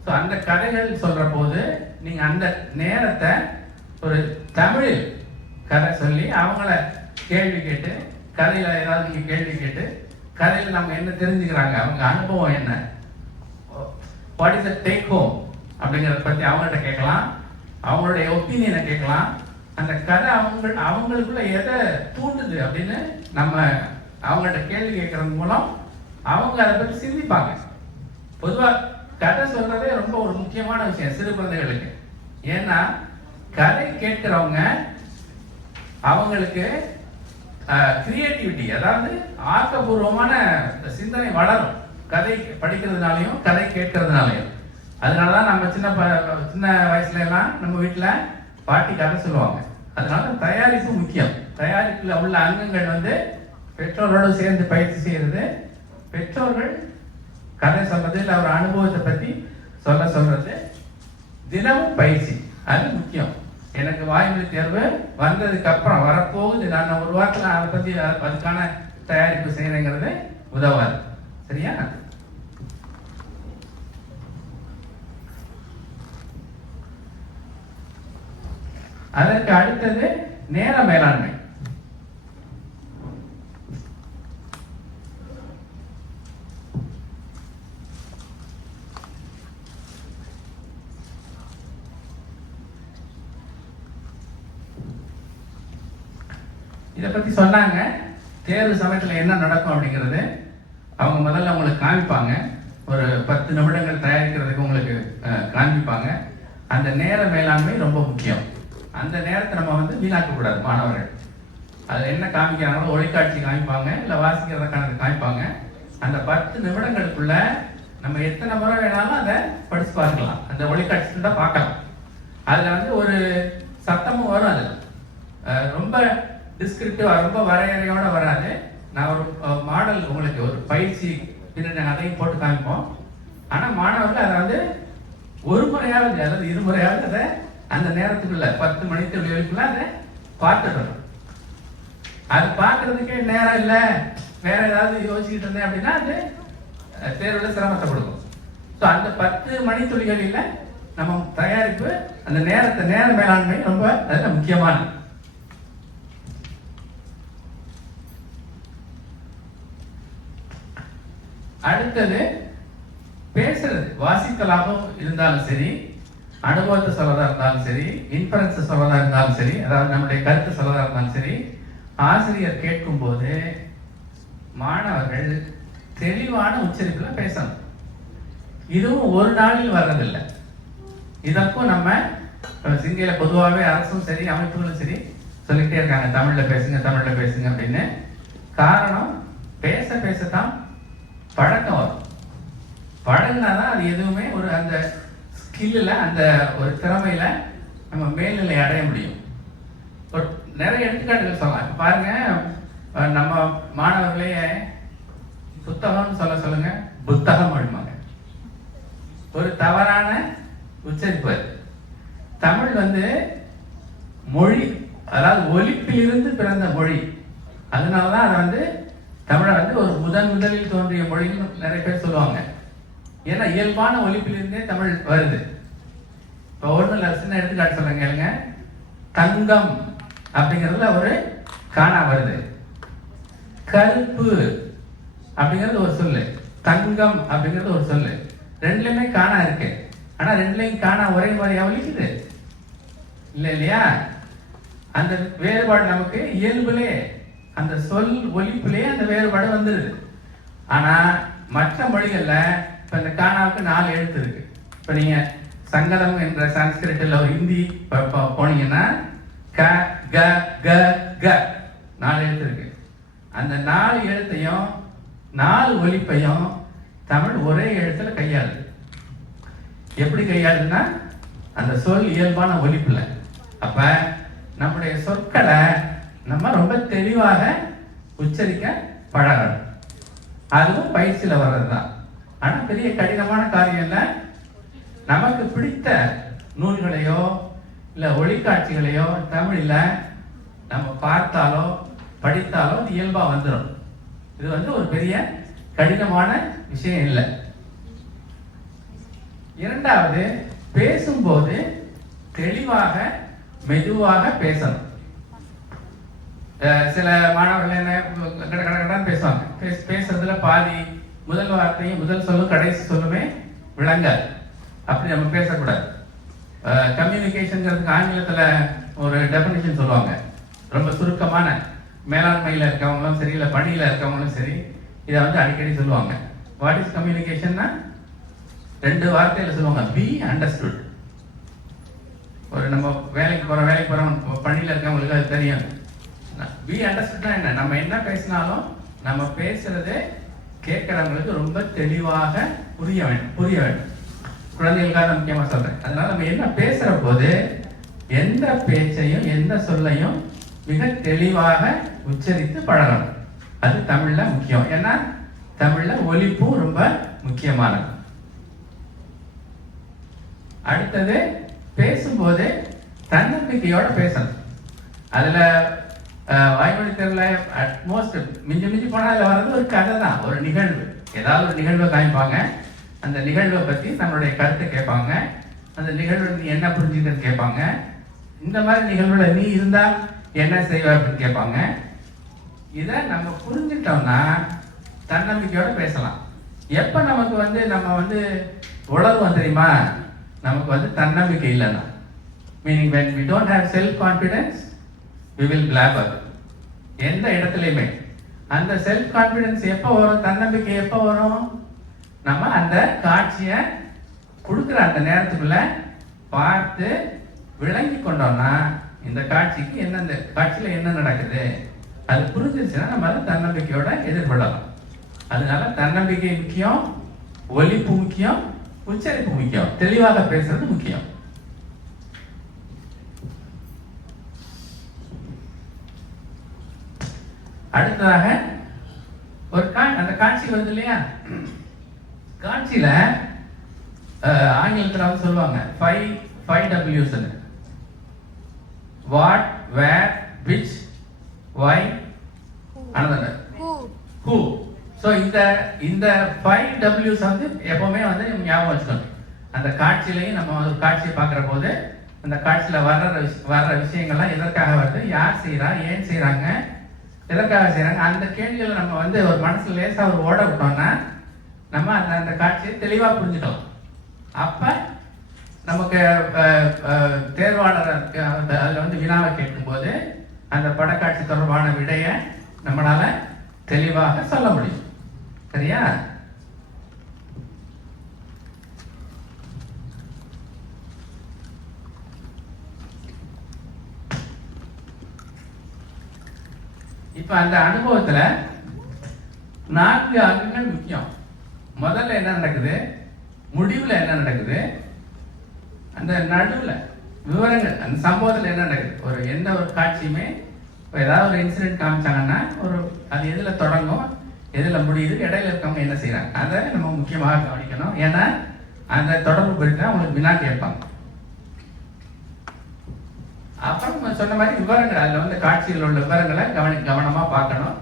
ஸோ அந்த கதைகள் சொல்ற போது நீங்க அந்த நேரத்தை ஒரு தமிழில் கதை சொல்லி அவங்கள கேள்வி கேட்டு, கதையில ஏதாவது நீங்க கேள்வி கேட்டு, கதையில நம்ம என்ன தெரிஞ்சுக்கிறாங்க, அவங்க அனுபவம் என்ன, what is the take home அப்படிங்கிறத பத்தி அவங்கள்ட்ட கேட்கலாம், அவங்களுடைய ஒப்பீனியனை கேட்கலாம். அந்த கதை அவங்களுக்குள்ள எதை தூண்டுது அப்படின்னு நம்ம அவங்கள்ட்ட கேள்வி கேட்கறது மூலம் அவங்க அதை பற்றி சிந்திப்பாங்க. பொதுவாக கதை சொல்றதே ரொம்ப ஒரு முக்கியமான விஷயம் சிறு குழந்தைகளுக்கு. ஏன்னா கதை கேட்கிறவங்க அவங்களுக்கு கிரியேட்டிவிட்டி, அதாவது ஆக்கப்பூர்வமான சிந்தனை வளரும், கதை படிக்கிறதுனாலையும் கதை கேட்கறதுனாலையும். அதனாலதான் நம்ம சின்ன வயசுல எல்லாம் நம்ம வீட்டுல பாட்டி கதை சொல்லுவாங்க. அதனால தயாரிப்பு முக்கியம். தயாரிப்புல உள்ள அங்கங்கள் வந்து பெற்றோரோடு சேர்ந்து பயிற்சி செய்யறது, பெற்றோர்கள் கதை சொல்றது, இல்லை ஒரு அனுபவத்தை பத்தி சொல்றது, தினமும் பயிற்சி, அது முக்கியம். எனக்கு வாய்மொழி தேர்வு வந்ததுக்கு அப்புறம் வரப்போகுது, நான் ஒரு வாரத்தில் அதை பத்தி அதுக்கான தயாரிப்பு செய்யறேங்கிறது உதவாது. சரியா? அதற்கு அடுத்தது நேர மேலாண்மை. இதை பத்தி சொன்னாங்க. தேர்வு சமயத்தில் என்ன நடக்கும் அப்படிங்கிறது அவங்க முதல்ல உங்களுக்கு காமிப்பாங்க. ஒரு 10 நிமிடங்கள் தயாரிக்கிறதுக்கு உங்களுக்கு காண்பிப்பாங்க. அந்த நேர மேலாண்மை ரொம்ப முக்கியம். அந்த நேரத்தை நம்ம வந்து வீணாக்கக்கூடாது. மாணவர்கள் அது என்ன காமிக்கிறாங்களோ, ஒளிக்காட்சி காமிப்பாங்க, இல்லை வாசிக்கிறதுக்கான காமிப்பாங்க. அந்த 10 நிமிடங்களுக்குள்ள நம்ம எத்தனை முறை வேணாலும் அதை படிச்சு பார்க்கலாம். அந்த ஒளிக்காட்சி தான் பார்க்கலாம். அதில் வந்து ஒரு சத்தமும் வரும். அது ரொம்ப டிஸ்கிரிப்டிவா, ரொம்ப வரையறையோட வராது. நான் ஒரு மாடல் உங்களுக்கு ஒரு பயிற்சி பின்னாடி அதையும் போட்டு காமிப்போம். ஆனால் மாணவர்கள் அதை வந்து ஒரு முறையாவது அல்லது இருமுறையாவது அதை அந்த நேரத்துக்குள்ள 10 மணிக்குள்ள அதை பார்த்துடணும். அது பார்க்கறதுக்கே நேரம் இல்லை, வேற ஏதாவது யோசிச்சுட்டு இருந்தேன் அப்படின்னா அது தேர்வுல சிரமத்தை கொடுக்கும். ஸோ அந்த 10 மணித்துளிகளில் நம்ம தயாரிப்பு, அந்த நேர மேலாண்மை ரொம்ப அதில் முக்கியமானது. அடுத்தது பேசுறது. வாசித்தலாகவும் இருந்தாலும் சரி, அனுபவத்தை சொல்லதா இருந்தாலும் சரி, இன்ஃபரன்ஸ் சொல்லதா இருந்தாலும் சரி, அதாவது நம்முடைய கருத்து சொல்லதா இருந்தாலும் சரி, ஆசிரியர் கேட்கும் போது மாணவர்கள் தெளிவான உச்சரிப்புல பேசணும். இதுவும் ஒரு நாளில் வர்றதில்லை. இதற்கும் நம்ம சிங்கையில பொதுவாகவே அரசும் சரி அமைப்புகளும் சரி சொல்லிக்கிட்டே இருக்காங்க தமிழ்ல பேசுங்க அப்படின்னு. காரணம் பேச பேசத்தான் பழக்கம் வரும். பழகினாதான் அது எதுவுமே ஒரு அந்த ஸ்கில்ல அந்த ஒரு திறமையில நம்ம மேல்நிலை அடைய முடியும். ஒரு நிறைய எடுத்துக்காட்டுகள் சொல்லலாம். பாருங்க, நம்ம மாணவர்களே புத்தகம்னு சொல்லுங்க, புத்தகம் அப்படிம்பாங்க. ஒரு தவறான உச்சரிப்பு. தமிழ் மொழி, அதாவது ஒலிப்பிலிருந்து பிறந்த மொழி. அதனாலதான் அதை தமிழை ஒரு முதலில் தோன்றிய மொழின்னு நிறைய பேர் சொல்லுவாங்க. ஏன்னா இயல்பான ஒலிப்பிலிருந்தே தமிழ் வருது. இப்போ ஒண்ணு சின்ன எடுத்துக்காட்டு சொல்லுங்க கேளுங்க. தங்கம் அப்படிங்கிறதுல ஒரு காணா வருது. கருப்பு அப்படிங்கிறது ஒரு சொல்லு, தங்கம் அப்படிங்கிறது ஒரு சொல்லு. ரெண்டுலயுமே காணா இருக்கு. ஆனா ரெண்டுலயும் காணா ஒரே மாதிரியா ஒலிக்குது இல்லையா? அந்த வேறுபாடு நமக்கு இயல்புலே, அந்த சொல் ஒலிப்புலே அந்த வேறுபாடு வந்துருது. ஆனா மற்ற மொழிகள்ல இப்ப இந்த காணாவுக்கு 4 எழுத்து இருக்கு. இப்ப நீங்க சங்கதம் என்ற சான்ஸ்கிரிட்ல ஒரு ஹிந்தி போனீங்கன்னா க க க க 4 எழுத்து இருக்கு. அந்த 4 எழுத்தையும் 4 ஒலிப்பையும் தமிழ் ஒரே எழுத்துல கையாளுது. எப்படி கையாளுதுன்னா அந்த சொல் இயல்பான ஒலிப்புல. அப்ப நம்முடைய சொற்களை நம்ம ரொம்ப தெளிவாக உச்சரிக்க பழகணும். அதுவும் பயிற்சியில வர்றதுதான். ஆனா பெரிய கடினமான காரியம் இல்லை. நமக்கு பிடித்த நூல்களையோ இல்ல ஒளிக்காட்சிகளையோ தமிழ்ல நம்ம பார்த்தாலோ படித்தாலோ அது இயல்பா வந்துடும். இது ஒரு பெரிய கடினமான விஷயம் இல்லை. இரண்டாவது, பேசும்போது தெளிவாக மெதுவாக பேசணும். சில மாணவர்கள் என்ன பேசுவாங்க, பேசுறதுல பாதி முதல் வார்த்தையும் முதல் சொல்லும் கடைசி சொல்லுமே விளங்காது. அப்படி நம்ம பேசக்கூடாது. கம்யூனிகேஷன்ங்கிறதுக்கு ஆங்கிலத்துல ஒரு டெஃபினிஷன் சொல்லுவாங்க, ரொம்ப சுருக்கமான. மேலாண்மையில இருக்கவங்களும் சரி இல்லை பணியில இருக்கவங்களும் சரி இதை அடிக்கடி சொல்லுவாங்க. வாட் இஸ் கம்யூனிகேஷன்னா 2 வார்த்தையில சொல்லுவாங்க, பி அண்டர்ஸ்டுட். ஒரு நம்ம வேலைக்கு போறோம் பணியில இருக்கவங்களுக்கு அது தெரியும். பி அண்டர்ஸ்டுட்னா என்ன? நம்ம என்ன பேசினாலும் நம்ம பேசுறது கேட்கிறவங்களுக்கு ரொம்ப தெளிவாக புரிய வேண்டும். குழந்தைகளுக்காக முக்கியமா சொல்றேன். அதனால நம்ம என்ன பேசுற போது எந்த பேச்சையும் எந்த சொல்லையும் மிக தெளிவாக உச்சரித்து பழகணும். அது தமிழ்ல முக்கியம். ஏன்னா தமிழ்ல ஒலிப்பும் ரொம்ப முக்கியமானது. அடுத்தது, பேசும்போது தன்னம்பிக்கையோட பேசணும். அதுல வாய்மொழி தேர்வுல அட்மோஸ்ட் மிஞ்சி போனா அதுல வர்றது ஒரு கதை தான், ஒரு நிகழ்வு. ஏதாவது ஒரு நிகழ்வை காமிப்பாங்க. அந்த நிகழ்வை பத்தி நம்மளுடைய கருத்தை கேட்பாங்க. அந்த நிகழ்வு நீ என்ன புரிஞ்சுக்கிட்டு கேட்பாங்க. இந்த மாதிரி நிகழ்வுல நீ இருந்தா என்ன செய்வ அப்படின்னு கேட்பாங்க. இதை நம்ம புரிஞ்சுட்டோம்னா தன்னம்பிக்கையோட பேசலாம். எப்ப நமக்கு நம்ம உணர்வோம் தெரியுமா? நமக்கு தன்னம்பிக்கை இல்லைன்னா, meaning when we don't have self confidence we will blabber. எந்த இடத்துலையுமே அந்த செல்ஃப் கான்பிடன்ஸ் எப்போ வரும், தன்னம்பிக்கை எப்போ வரும்? நம்ம அந்த காட்சியை கொடுக்குற அந்த நேரத்துக்குள்ள பார்த்து விளங்கி கொண்டோம்னா இந்த காட்சிக்கு இந்த காட்சியில என்ன நடக்குது அது புரிஞ்சிருச்சுன்னா நம்ம அதை தன்னம்பிக்கையோட எதிர்படலாம். அதனால தன்னம்பிக்கை முக்கியம், ஒலிப்பு முக்கியம், உச்சரிப்பு முக்கியம், தெளிவாக பேசுறது முக்கியம். அடுத்ததாக ஒரு அந்த காட்சி வருது இல்லையா? காட்சியில ஆங்கிலத்தில் சொல்லுவாங்க 5 W's. What, where, which, why, another who. So இந்த 5 W's எப்பவுமே ஞாபகம் வச்சுக்கணும். அந்த காட்சியிலையும் நம்ம ஒரு காட்சியை பார்க்குற போது அந்த காட்சியில வர்ற விஷயங்கள்லாம் எதற்காக வருது, யார் செய்யறா, ஏன் செய்யறாங்க, எதற்காக செய்யறாங்க, அந்த கேள்விகளை நம்ம ஒரு மனசுல லேசா ஒரு ஓட விட்டோம்னா நம்ம அந்த காட்சியை தெளிவா புரிஞ்சுக்கலாம். அப்ப நமக்கு தேர்வாளர் அதுல வினாவை கேட்கும் போது அந்த படக்காட்சி தொடர்பான விடையை நம்மளால தெளிவாக சொல்ல முடியும். சரியா? இப்ப அந்த அனுபவத்துல 4 அங்கங்கள் முக்கியம். முதல்ல என்ன நடக்குது, முடிவுல என்ன நடக்குது, அந்த நடுவுல விவரங்கள், அந்த சம்பவத்துல என்ன நடக்குது. ஒரு எந்த ஒரு காட்சியுமே இப்போ ஏதாவது ஒரு இன்சிடென்ட் காமிச்சாங்கன்னா அது எதுல தொடங்கும், எதுல முடியுது, இடையில இருக்கவங்க என்ன செய்யறாங்க, அதை நம்ம முக்கியமாக கவனிக்கணும். ஏன்னா அந்த தொடர்பு குறித்து அவங்களுக்கு வினா கேட்பாங்க. அப்புறம் சொன்ன மாதிரி விவரங்கள், அதுல வந்து காட்சியில் உள்ள விவரங்களை கவனமா பார்க்கணும்.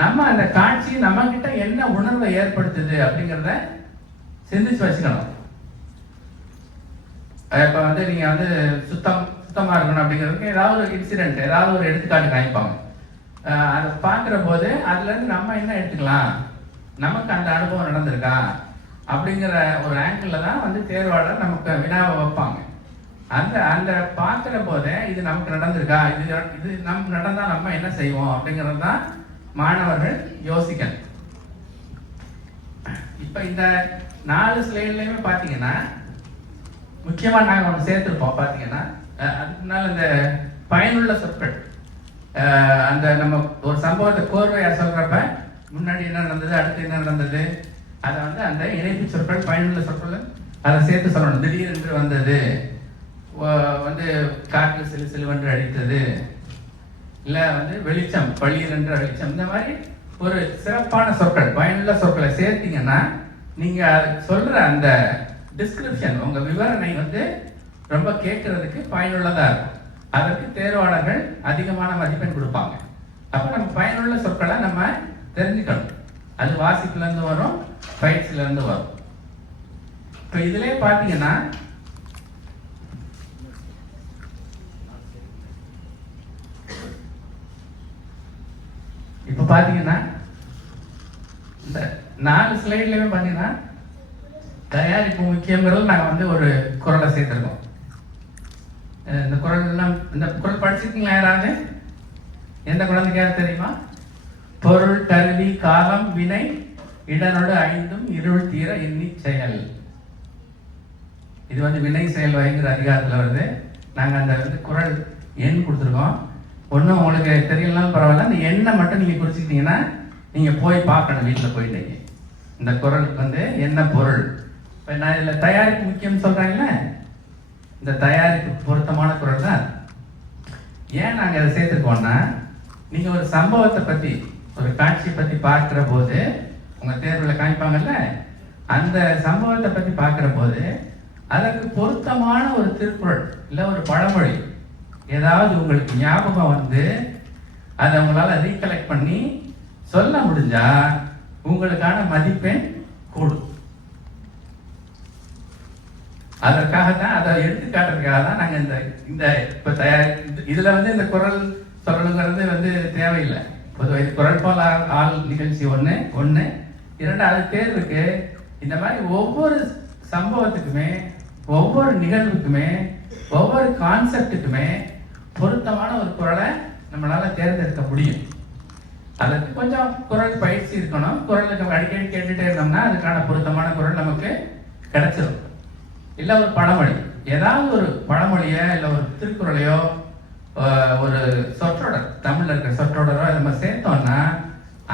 நம்ம அந்த காட்சி நம்ம கிட்ட என்ன உணர்வை ஏற்படுத்துது அப்படிங்கிறத சிந்திச்சு வச்சுக்கணும். இப்ப வந்து நீங்க வந்து சுத்தமா இருக்கணும் அப்படிங்கிறதுக்கு ஏதாவது ஒரு இன்சிடென்ட், ஏதாவது ஒரு எடுத்துக்காட்டு காமிப்பாங்க. அதை பார்க்குற போது அதுல இருந்து நம்ம என்ன எடுத்துக்கலாம், நமக்கு அந்த அனுபவம் நடந்திருக்கா அப்படிங்கிற ஒரு ஆங்கிள் தான் வந்து தேர்வாளர் நமக்கு வினாவை வைப்பாங்க. அந்த அந்த பார்க்குற போதே இது நமக்கு நடந்திருக்கா, இது நமக்கு நடந்தா நம்ம என்ன செய்வோம் அப்படிங்கிறது தான் மாணவர்கள் யோசிக்கணும். இப்ப இந்த 4 ஸ்லைட்லயுமே பாத்தீங்கன்னா முக்கியமா நாங்க ஒன்று சேர்த்திருப்போம். பாத்தீங்கன்னா அதுக்கு முன்னால இந்த பயனுள்ள சொற்கள், அந்த நம்ம ஒரு சம்பவத்தை கோர்வையா சொல்றப்ப முன்னாடி என்ன நடந்தது, அடுத்து என்ன நடந்தது, அதை வந்து அந்த இணைப்பு சொற்கள், பயனுள்ள சொற்கள் அதை சேர்த்து சொல்லணும். திடீரென்று வந்தது, வந்து காற்று சிலு சிலுவென்று அடித்தது, இல்ல வந்து வெளிச்சம், பள்ளியில் என்ற வெளிச்சம், இந்த மாதிரி ஒரு சிறப்பான சொற்கள், பயனுள்ள சொற்களை சேர்த்தீங்கன்னா நீங்க சொல்ற அந்த டிஸ்கிரிப்ஷன், உங்க விவரணை வந்து ரொம்ப கேட்கறதுக்கு பயனுள்ளதா இருக்கும். அதற்கு தேர்வாளர்கள் அதிகமான மதிப்பெண் கொடுப்பாங்க. அப்ப நம்ம பயனுள்ள சொற்களை நம்ம தெரிஞ்சுக்கணும். அது வாசிப்புல இருந்து வரும், பயிற்சியில இருந்து வரும். இப்ப இதுலயே பாத்தீங்கன்னா இப்ப பாத்தீங்கன்னா இந்த 4 ஸ்லைட்லயுமே பாத்தீங்கன்னா தயாரிப்பு முக்கியங்கிறது நாங்க வந்து ஒரு குறளை சேர்த்திருக்கோம். இந்த குறள் எல்லாம், இந்த குறள் படிச்சிருக்கீங்களா யாராவது? எந்த குழந்தைக்காவது தெரியுமா? பொருள், கருவி, காலம், வினை, இடனோடு 5ம் இருள் தீர எண்ணி செயல். இது வந்து வினை செயல் வகைங்கிற அதிகாரத்துல வருது. நாங்க அந்த வந்து குறள் எண் கொடுத்துருக்கோம். ஒன்றும் உங்களுக்கு தெரியலாம் பரவாயில்ல, அந்த எண்ணை மட்டும் நீங்க குறிச்சுக்கிட்டீங்கன்னா நீங்க போய் பார்க்கணும் வீட்டில் போயிட்டு. இந்த குறளுக்கு வந்து என்ன பொருள், இப்போ நான் இதில் தயாரிப்பு முக்கியம் சொல்றேன்ல, இந்த தயாரிப்பு பொருத்தமான குறள் தான். ஏன் நாங்கள் அதை சேர்த்துருக்கோம்னா, நீங்க ஒரு சம்பவத்தை பத்தி, ஒரு காட்சியை பத்தி பார்க்கிற போது, உங்க தேர்வுல காமிப்பாங்கல்ல, அந்த சம்பவத்தை பத்தி பார்க்கிற போது அதற்கு பொருத்தமான ஒரு திருக்குறள் இல்ல ஒரு பழமொழி ஏதாவது உங்களுக்கு ஞாபகம் வந்து அதை உங்களால ரீகலெக்ட் பண்ணி சொல்ல முடிஞ்சா உங்களுக்கான மதிப்பெண் கூடும். அதற்காகத்தான், அதை எடுத்துக்காட்டுறதுக்காக தான் நாங்க இந்த இந்த இப்ப இதுல வந்து இந்த குறள் சொல்லணுங்கிறது வந்து தேவையில்லை. பொதுவாக இது குறள் போல ஆள் நிகழ்ச்சி ஒண்ணு. இரண்டாவது தேர்வுக்கு இந்த மாதிரி ஒவ்வொரு சம்பவத்துக்குமே, ஒவ்வொரு நிகழ்வுக்குமே, ஒவ்வொரு கான்செப்டுக்குமே பொருத்தமான ஒரு குறளை நம்மளால தேர்ந்தெடுக்க முடியும். அதற்கு கொஞ்சம் குறள் பயிற்சி இருக்கணும். குறளுக்கு அடிக்கடி கேட்டுட்டே இருந்தோம்னா அதுக்கான பொருத்தமான குறள் நமக்கு கிடைச்சிடும். இல்ல ஒரு பழமொழி, ஏதாவது ஒரு பழமொழியோ இல்ல ஒரு திருக்குறளையோ ஒரு சொற்றொடர், தமிழ்ல இருக்கிற சொற்றொடரோ நம்ம சேர்த்தோம்னா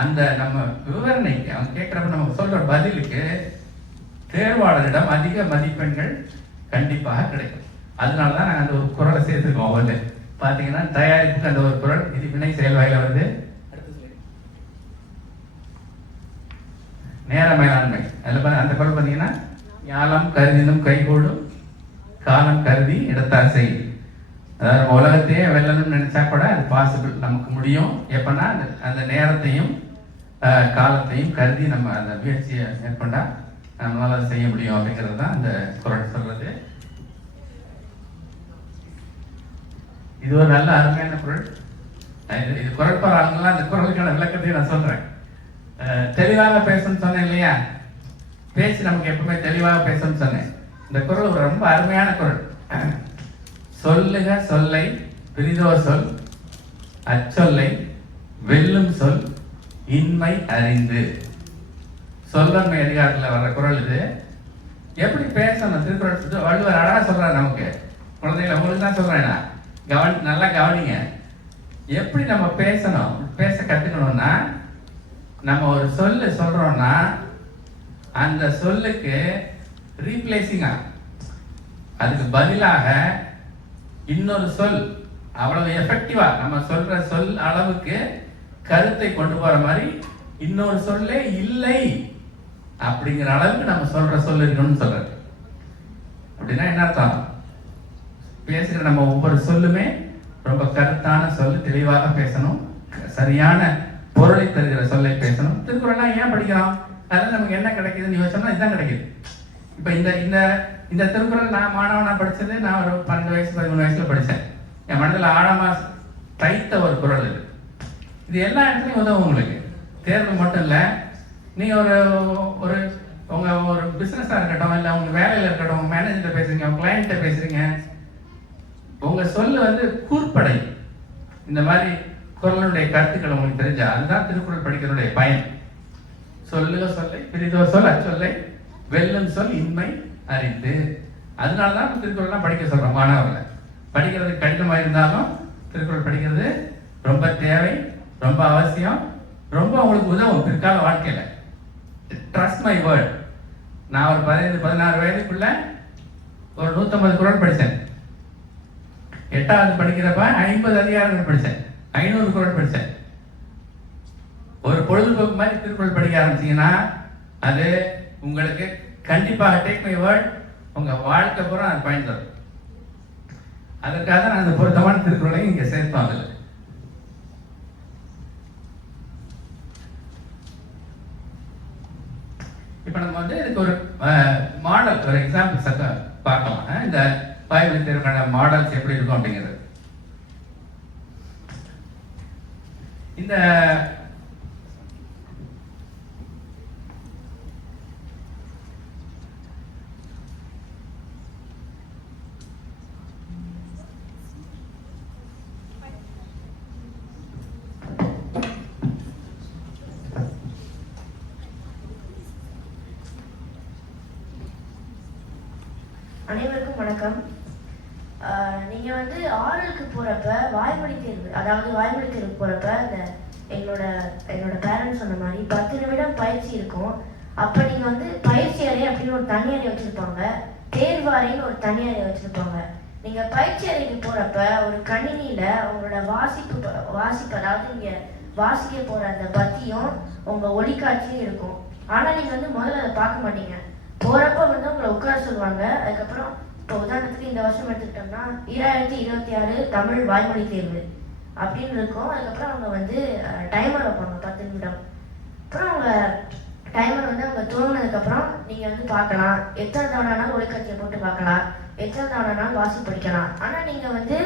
அந்த நம்ம விவரணைக்கு, அவங்க கேட்கிறப்ப நம்ம சொல்ற பதிலுக்கு தேர்வாளரிடம் அதிக மதிப்பெண்கள் கண்டிப்பாக கிடைக்கும். அதனாலதான் நாங்க அந்த ஒரு குறளை சேர்த்துருக்கோம். வந்து பாத்தீங்கன்னா தயாரிப்புக்கு அந்த ஒரு குறள், இது வினை செயல் வகையில வருது. நேர மேலாண்மை, அதுல அந்த குறள் பாத்தீங்கன்னா, ஞாலம் கருதினும் கைகூடும், காலம் கருதி இடத்தார் செய். அதாவது நம்ம உலகத்தையே வெல்லணும்னு நினைச்சா கூட அது பாசிபிள், நமக்கு முடியும். எப்பன்னா அந்த நேரத்தையும் காலத்தையும் கருதி நம்ம அந்த முயற்சியை மேற்கொண்டா நம்மளால அதை செய்ய முடியும் அப்படிங்கிறது தான் அந்த குறள் சொல்றது. இது ஒரு நல்ல அருமையான குறள். இது குறள் போற ஆளுங்கெல்லாம் அந்த குறளுக்கான விளக்கத்தையும் நான் சொல்றேன். தெளிவாக பேசணும்னு சொன்னேன் இல்லையா, பேச்சு நமக்கு எப்பவுமே தெளிவாக பேசணும்னு சொன்னேன். இந்த குறள் ஒரு ரொம்ப அருமையான குறள். சொல்லுக சொல்லை பிரிதோர் சொல், அச்சொல்லை வெல்லும் சொல் இன்மை அறிந்து. சொல்வன்மை அதிகாரத்தில் வர்ற குறள் இது. எப்படி பேசணும் திருக்குறள் வள்ளுவர் அழகா சொல்றாரு நமக்கு. குழந்தைகளை உங்களுக்கு தான் சொல்றேன், நல்லா கவனிங்க. எப்படி நம்ம பேசணும், பேச கற்றுக்கணும்னா, நம்ம ஒரு சொல்லு சொல்கிறோம்னா அந்த சொல்லுக்கு ரீப்ளேசிங்காக அதுக்கு பதிலாக இன்னொரு சொல் அவ்வளவு எஃபெக்டிவாக நம்ம சொல்கிற சொல் அளவுக்கு கருத்தை கொண்டு போகிற மாதிரி இன்னொரு சொல்லே இல்லை அப்படிங்கிற அளவுக்கு நம்ம சொல்கிற சொல் இருக்கணும்னு சொல்கிறது. அப்படின்னா என்ன அர்த்தம்? பேசுகிற நம்ம ஒவ்வொரு சொல்லுமே ரொம்ப கருத்தான சொல், தெளிவாக பேசணும், சரியான பொருளை தருகிற சொல்லை பேசணும். திருக்குறள்லாம் ஏன் படிக்கிறோம்? அதெல்லாம் நமக்கு என்ன கிடைக்குதுன்னு யோசிச்சோம்னா இதுதான் கிடைக்குது. இப்போ இந்த இந்த இந்த திருக்குறள் நான் மாணவனாக படித்தது, நான் ஒரு 12 வயசு 13 வயசில் படித்தேன். என் மனதில் ஆழமாக தைத்த ஒரு குறள் இது. இது எல்லா இடத்துலையும் உதவும் உங்களுக்கு. தேர்வு மட்டும் இல்லை, நீங்கள் ஒரு ஒரு உங்கள் ஒரு பிஸ்னஸாக இருக்கட்டும், இல்லை உங்கள் வேலையில் இருக்கட்டும், உங்கள் மேனேஜர்கிட்ட பேசுகிறீங்க, உங்கள் கிளைண்ட்டை பேசுகிறீங்க, உங்கள் சொல் வந்து கூர்ப்படை. இந்த மாதிரி குறளுடைய கருத்துக்கள் உங்களுக்கு தெரிஞ்சா அதுதான் திருக்குறள் படிக்கிறதுடைய பயன். சொல்லுக சொல்லை பிரிதோர் சொல் அச்சொல்லை வெல்லும் சொல் இன்மை அறிந்து. அதனால தான் திருக்குறள்லாம் படிக்க சொல்கிறோம் மாணவர்களை. படிக்கிறதுக்கு கடினமாக இருந்தாலும் திருக்குறள் படிக்கிறது ரொம்ப தேவை, ரொம்ப அவசியம், ரொம்ப உங்களுக்கு உதவும் பிற்கால வாழ்க்கையில். Trust my word. நான் ஒரு 15-16 வயதுக்குள்ள ஒரு 150 குறள் படித்தேன். 8வது படிக்கிறப்ப 50 அதிகாரங்கள் படித்தேன், 500 குறள் படித்தேன். ஒரு பொழுதுபோக்கு மாதிரி திருக்குறள் படிக்க ஆரம்பிச்சீங்கன்னா அது உங்களுக்கு கண்டிப்பாக டேக் மை வேர்ட் உங்கள் வாழ்க்கை பூரா அது பயன் தரும். அதற்காக நான் அந்த பொருத்தமான திருக்குறளையும் இங்கே சேர்த்தோம். அதில் இப்போ நம்ம வந்து இதுக்கு ஒரு மாடல், ஒரு எக்ஸாம்பிள் பார்க்கலாம். இந்த பைபிள் தேர்வுக்கான மாடல்ஸ் எப்படி இருக்கும் அப்படிங்கிறது. இந்த அனைவருக்கும் வணக்கம். நீங்கள் வந்து ஆரலுக்கு போகிறப்ப வாய்மொழி தேர்வு, அதாவது வாய்மொழி தேர்வுக்கு போகிறப்ப என்னோட பேரண்ட்ஸ் சொன்ன மாதிரி 10 நிமிடம் பயிற்சி இருக்கும். அப்போ நீங்கள் வந்து பயிற்சி அறை அப்படின்னு ஒரு தனி அறை வச்சுருப்பாங்க, தேர்வு அறைன்னு ஒரு தனி அறை வச்சுருப்பாங்க. நீங்கள் பயிற்சி அறைக்கு போகிறப்ப ஒரு கணினியில் உங்களோட வாசிப்பு அதாவது நீங்கள் வாசிக்க போகிற அந்த பத்தியும் உங்கள் ஒளிக்காட்சியும் இருக்கும். ஆனால் நீங்கள் வந்து முதல்ல அதை பார்க்க மாட்டீங்க. போகிறப்ப வந்து உங்களை உட்கார சொல்லுவாங்க. அதுக்கப்புறம் இப்போ உதாரணத்துக்கு இந்த வருஷம் எடுத்துக்கிட்டோம்னா 2026 தமிழ் வாய்மொழி தேர்வு அப்படின்னு இருக்கும். அதுக்கப்புறம் அவங்க வந்து டைமர் வைப்பாங்க 10 நிமிடம். அப்புறம் அவங்க டைமர் வந்து அவங்க துவங்கினதுக்கப்புறம் நீங்கள் வந்து பார்க்கலாம், எத்தனை தவணைனாலும் ஒளிக்காட்சியை போட்டு பார்க்கலாம், எத்தனை தவணைனாலும் வாசி படிக்கலாம். ஆனால் நீங்கள் வந்து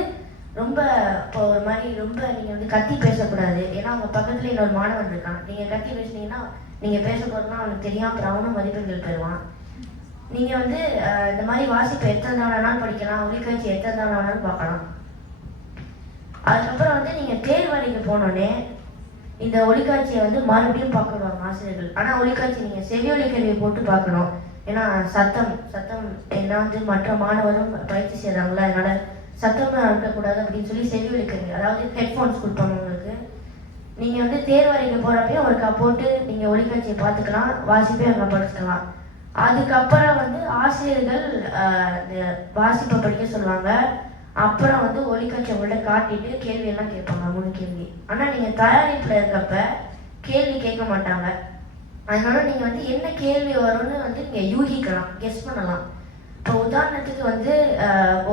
ரொம்ப இப்போ ஒரு மாதிரி ரொம்ப நீங்கள் வந்து கத்தி பேசக்கூடாது. ஏன்னா அவங்க பக்கத்தில் இன்னொரு மாணவன் இருக்கான். நீங்கள் கத்தி பேசுனீங்கன்னா நீங்கள் பேச போகிறதுனா அவனுக்கு தெரியும், அப்புறம் அவனும் மதிப்பெண்கள் பெறுவான். நீங்கள் வந்து இந்த மாதிரி வாசிப்பை எத்தனை தவணைனாலும் படிக்கலாம், ஒளிக்காட்சி எத்தனை தவணைனாலும் பார்க்கலாம். அதுக்கப்புறம் வந்து நீங்கள் தேர்வறைக்கு போனோடனே இந்த ஒளிக்காட்சியை வந்து மறுபடியும் பார்க்கணும் ஆசிரியர்கள். ஆனால் ஒளிக்காட்சி நீங்கள் செவி ஒலிக்கருவியை போட்டு பார்க்கணும். ஏன்னா சத்தம் ஏன்னா வந்து மற்ற மாணவரும் பயிற்சி செய்கிறாங்களா, அதனால சத்தமாக இருக்கக்கூடாது அப்படின்னு சொல்லி செவி ஒலிக்கருவி, அதாவது ஹெட்ஃபோன்ஸ் கொடுப்பாங்க உங்களுக்கு. நீங்கள் வந்து தேர்வறைக்கு போகிறப்பையும் ஒருக்கா போட்டு நீங்கள் ஒளிக்காட்சியை பார்த்துக்கலாம், வாசிப்பே அங்கே படிச்சுக்கலாம். அதுக்கப்புறம் வந்து ஆசிரியர்கள் இந்த வாசிப்பை படிக்க சொல்லுவாங்க. அப்புறம் வந்து ஒளிக்காட்சி உங்கள்கிட்ட காட்டிட்டு கேள்வியெல்லாம் கேட்பாங்க, 3 கேள்வி. ஆனால் நீங்கள் தயாரிப்பில் இருக்கப்ப கேள்வி கேட்க மாட்டாங்க. அதனால நீங்கள் வந்து என்ன கேள்வி வரும்னு வந்து நீங்கள் யூகிக்கலாம், கெஸ் பண்ணலாம். இப்போ உதாரணத்துக்கு வந்து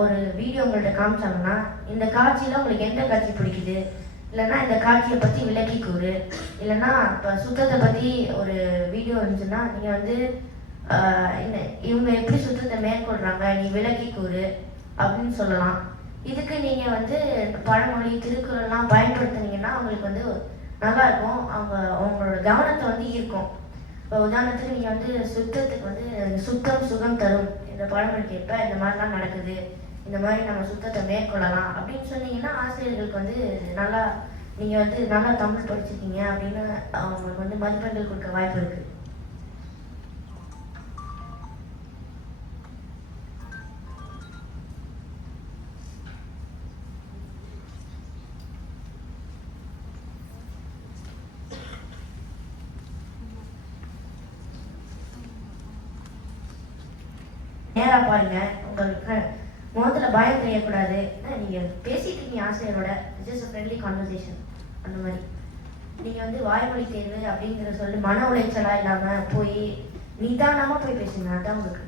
ஒரு வீடியோ உங்கள்கிட்ட காமிச்சாங்கன்னா இந்த காட்சியில் உங்களுக்கு எந்த காட்சி பிடிக்குது, இல்லைன்னா இந்த காட்சியை பற்றி விளக்கி கூறு, இல்லைன்னா இப்போ சுத்தத்தை பற்றி ஒரு வீடியோ இருந்துச்சுன்னா நீங்கள் வந்து இவங்க எப்படி சுத்தத்தை மேற்கொள்கிறாங்க நீ விளக்கி கூறு அப்படின்னு சொல்லலாம். இதுக்கு நீங்கள் வந்து பழமொழி திருக்குறள்லாம் பயன்படுத்துனீங்கன்னா அவங்களுக்கு வந்து நல்லாயிருக்கும், அவங்களோட கவனத்தை வந்து ஈர்க்கும். இப்போ உதாரணத்துக்கு நீங்கள் வந்து சுத்தத்துக்கு வந்து சுத்தம் சுகம் தரும் இந்த பழமொழி கேட்ப இந்த மாதிரிலாம் நடக்குது, இந்த மாதிரி நம்ம சுத்தத்தை மேற்கொள்ளலாம் அப்படின்னு சொன்னீங்கன்னா ஆசிரியர்களுக்கு வந்து நல்லா நீங்கள் வந்து நல்லா தமிழ் படிச்சிருக்கீங்க அப்படின்னு அவங்களுக்கு வந்து மதிப்பெண்கள் கொடுக்க வாய்ப்பு இருக்குது. நேராக பாருங்க, உங்களுக்கு முகத்துல பயம் தெரியக்கூடாது. ஏன்னா நீங்க பேசிட்டு இருக்கீங்க ஆசிரியரோட, ஜஸ்ட் ஃப்ரெண்ட்லி கான்வர்சேஷன். அந்த மாதிரி நீங்க வந்து வாய்மொழி தேர்வு அப்படிங்கிற சொல்லி மன உளைச்சலா இல்லாம போய் நிதானமா போய் பேசுங்க. அதான் உங்களுக்கு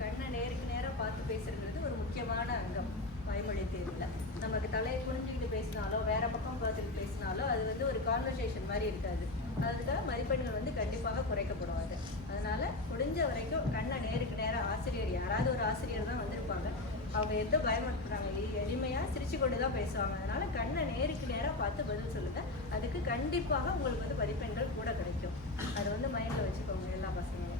கண்ணை நேருக்கு நேரம் பார்த்து பேசுறது ஒரு முக்கியமான அங்கம் வாய்மொழி தேர்வுல. நமக்கு தலையை குனிஞ்சுக்கிட்டு பேசினாலோ வேற பக்கம் பார்த்துட்டு பேசினாலோ அது வந்து ஒரு கான்வர்சேஷன் மாதிரி இருக்காது. அதுக்காக மதிப்பெண்கள் வந்து கண்டிப்பாக குறைக்கப்படும். அது அதனால முடிஞ்ச வரைக்கும் கண்ணை நேருக்கு நேரம் ஆசிரியர், யாராவது ஒரு ஆசிரியர் தான் வந்திருப்பாங்க, அவங்க எதோ பயன்படுத்துறாங்க, எளிமையா சிரிச்சு கொண்டு தான் பேசுவாங்க. அதனால கண்ணை நேருக்கு நேரம் பார்த்து பதில் சொல்லுங்க. அதுக்கு கண்டிப்பாக உங்களுக்கு வந்து மதிப்பெண்கள் கூட கிடைக்கும். அது வந்து மைண்ட்ல வச்சுக்கோங்க எல்லா பசங்களும்.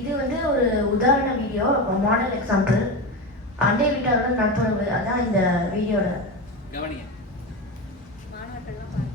இது வந்து ஒரு உதாரண வீடியோ, மாடல் எக்ஸாம்பிள். அண்டை வீட்டாரோட நட்புறவு, அதான் இந்த வீடியோட கவனிங்க. மாணவர்கள்லாம் பாருங்க.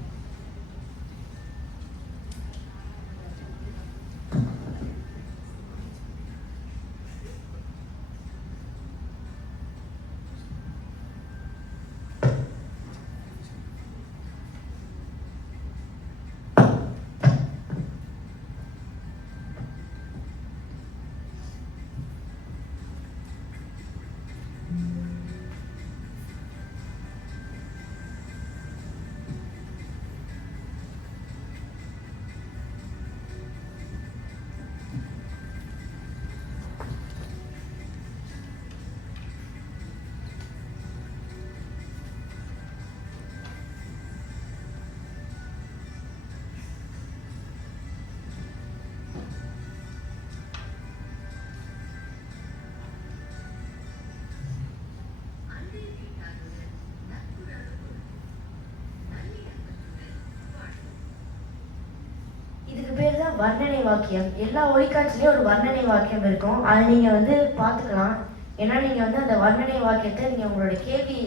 இதுக்கு பேர் தான் வர்ணனை வாக்கியம். எல்லா ஒளிக்காட்சிலையும் ஒரு வர்ணனை வாக்கியம் இருக்கும். அதை நீங்க வந்து பார்த்துக்கலாம். ஏன்னா நீங்க வந்து அந்த வர்ணனை வாக்கியத்தை நீங்க உங்களோட கேள்வி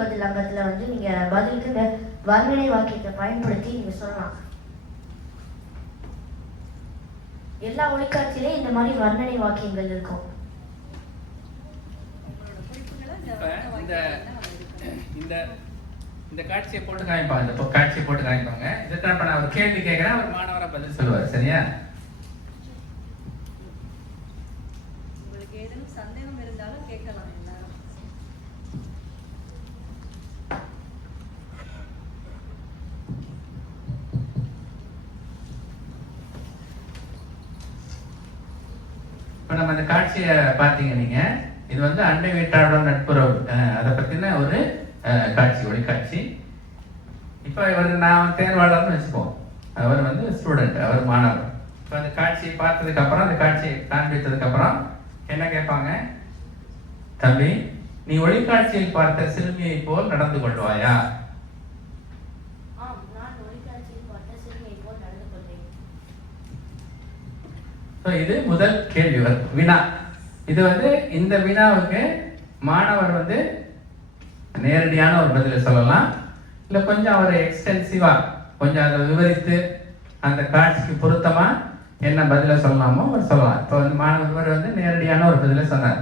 பதில் அங்கத்துல வந்து நீங்க பதிலுக்கு இந்த வர்ணனை வாக்கியத்தை பயன்படுத்தி நீங்க சொல்லலாம். எல்லா ஒளிக்காட்சியிலையும் இந்த மாதிரி வர்ணனை வாக்கியங்கள் இருக்கும். உங்களோட குறிப்புகளை இந்த இந்த காட்சியை போட்டு காமிப்பாங்க. இந்த காட்சியை போட்டு காமிப்பாங்க. இதுக்கு இப்ப நான் ஒரு கேள்வி கேட்கிறேன், ஒரு மாணவரை பதில் சொல்லுவார். சரியா? உங்களுக்கு ஏதேனும் சந்தேகம் இருந்தாலும் கேட்கலாம் எல்லாரும். இப்ப நம்ம இந்த காட்சியை பார்த்தீங்க நீங்க. இது வந்து அண்டை வீட்டாரோட நட்புறவு, அதை பத்தின ஒரு காட்சி, ஒளிக்காட்சி. இப்போ இவர் நான் தேர்வாளர்னு வச்சுப்போம், அவர் வந்து ஸ்டூடெண்ட், அவர் மாணவர். இப்போ அந்த காட்சியை பார்த்ததுக்கு அப்புறம், அந்த காட்சியை காண்பித்ததுக்கு அப்புறம் என்ன கேட்பாங்க? தம்பி, நீ ஒளிக்காட்சியில் பார்த்த சிறுமியை போல் நடந்து கொள்வாயா? இது முதல் கேள்வி, வினா. இது வந்து இந்த வினாவுக்கு மாணவர் வந்து நேரடியான ஒரு பதிலை சொல்லலாம், இல்லை கொஞ்சம் அவர் எக்ஸ்டென்சிவா கொஞ்சம் அதை விவரித்து அந்த காட்சிக்கு பொருத்தமா என்ன பதிலை சொல்லலாமோ அவர் சொல்லலாம். இப்போ வந்து மாணவர் வந்து நேரடியான ஒரு பதிலை சொன்னார்.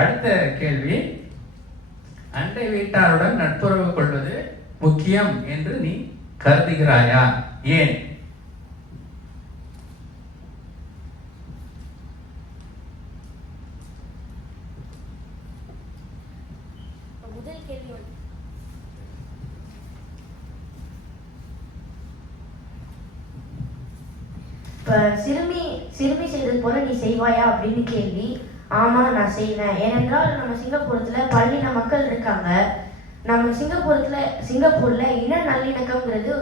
அடுத்த கேள்வி, அண்டை வீட்டாருடன் நட்புறவு கொள்வது முக்கியம் என்று நீ கருதுகிறாயா? ஏன்? முதல் கேள்வி வந்து இப்ப சிறுமி செய்தது போல நீ செய்வாயா அப்படின்னு கேள்வி. ஆமா, நான் செய்வேன். ஏனென்றால் நம்ம சிங்கப்பூரத்துல பல்லின மக்கள் இருக்காங்க. நம்ம சிங்கப்பூர்ல இன நல்லிணக்கம்ங்கிறது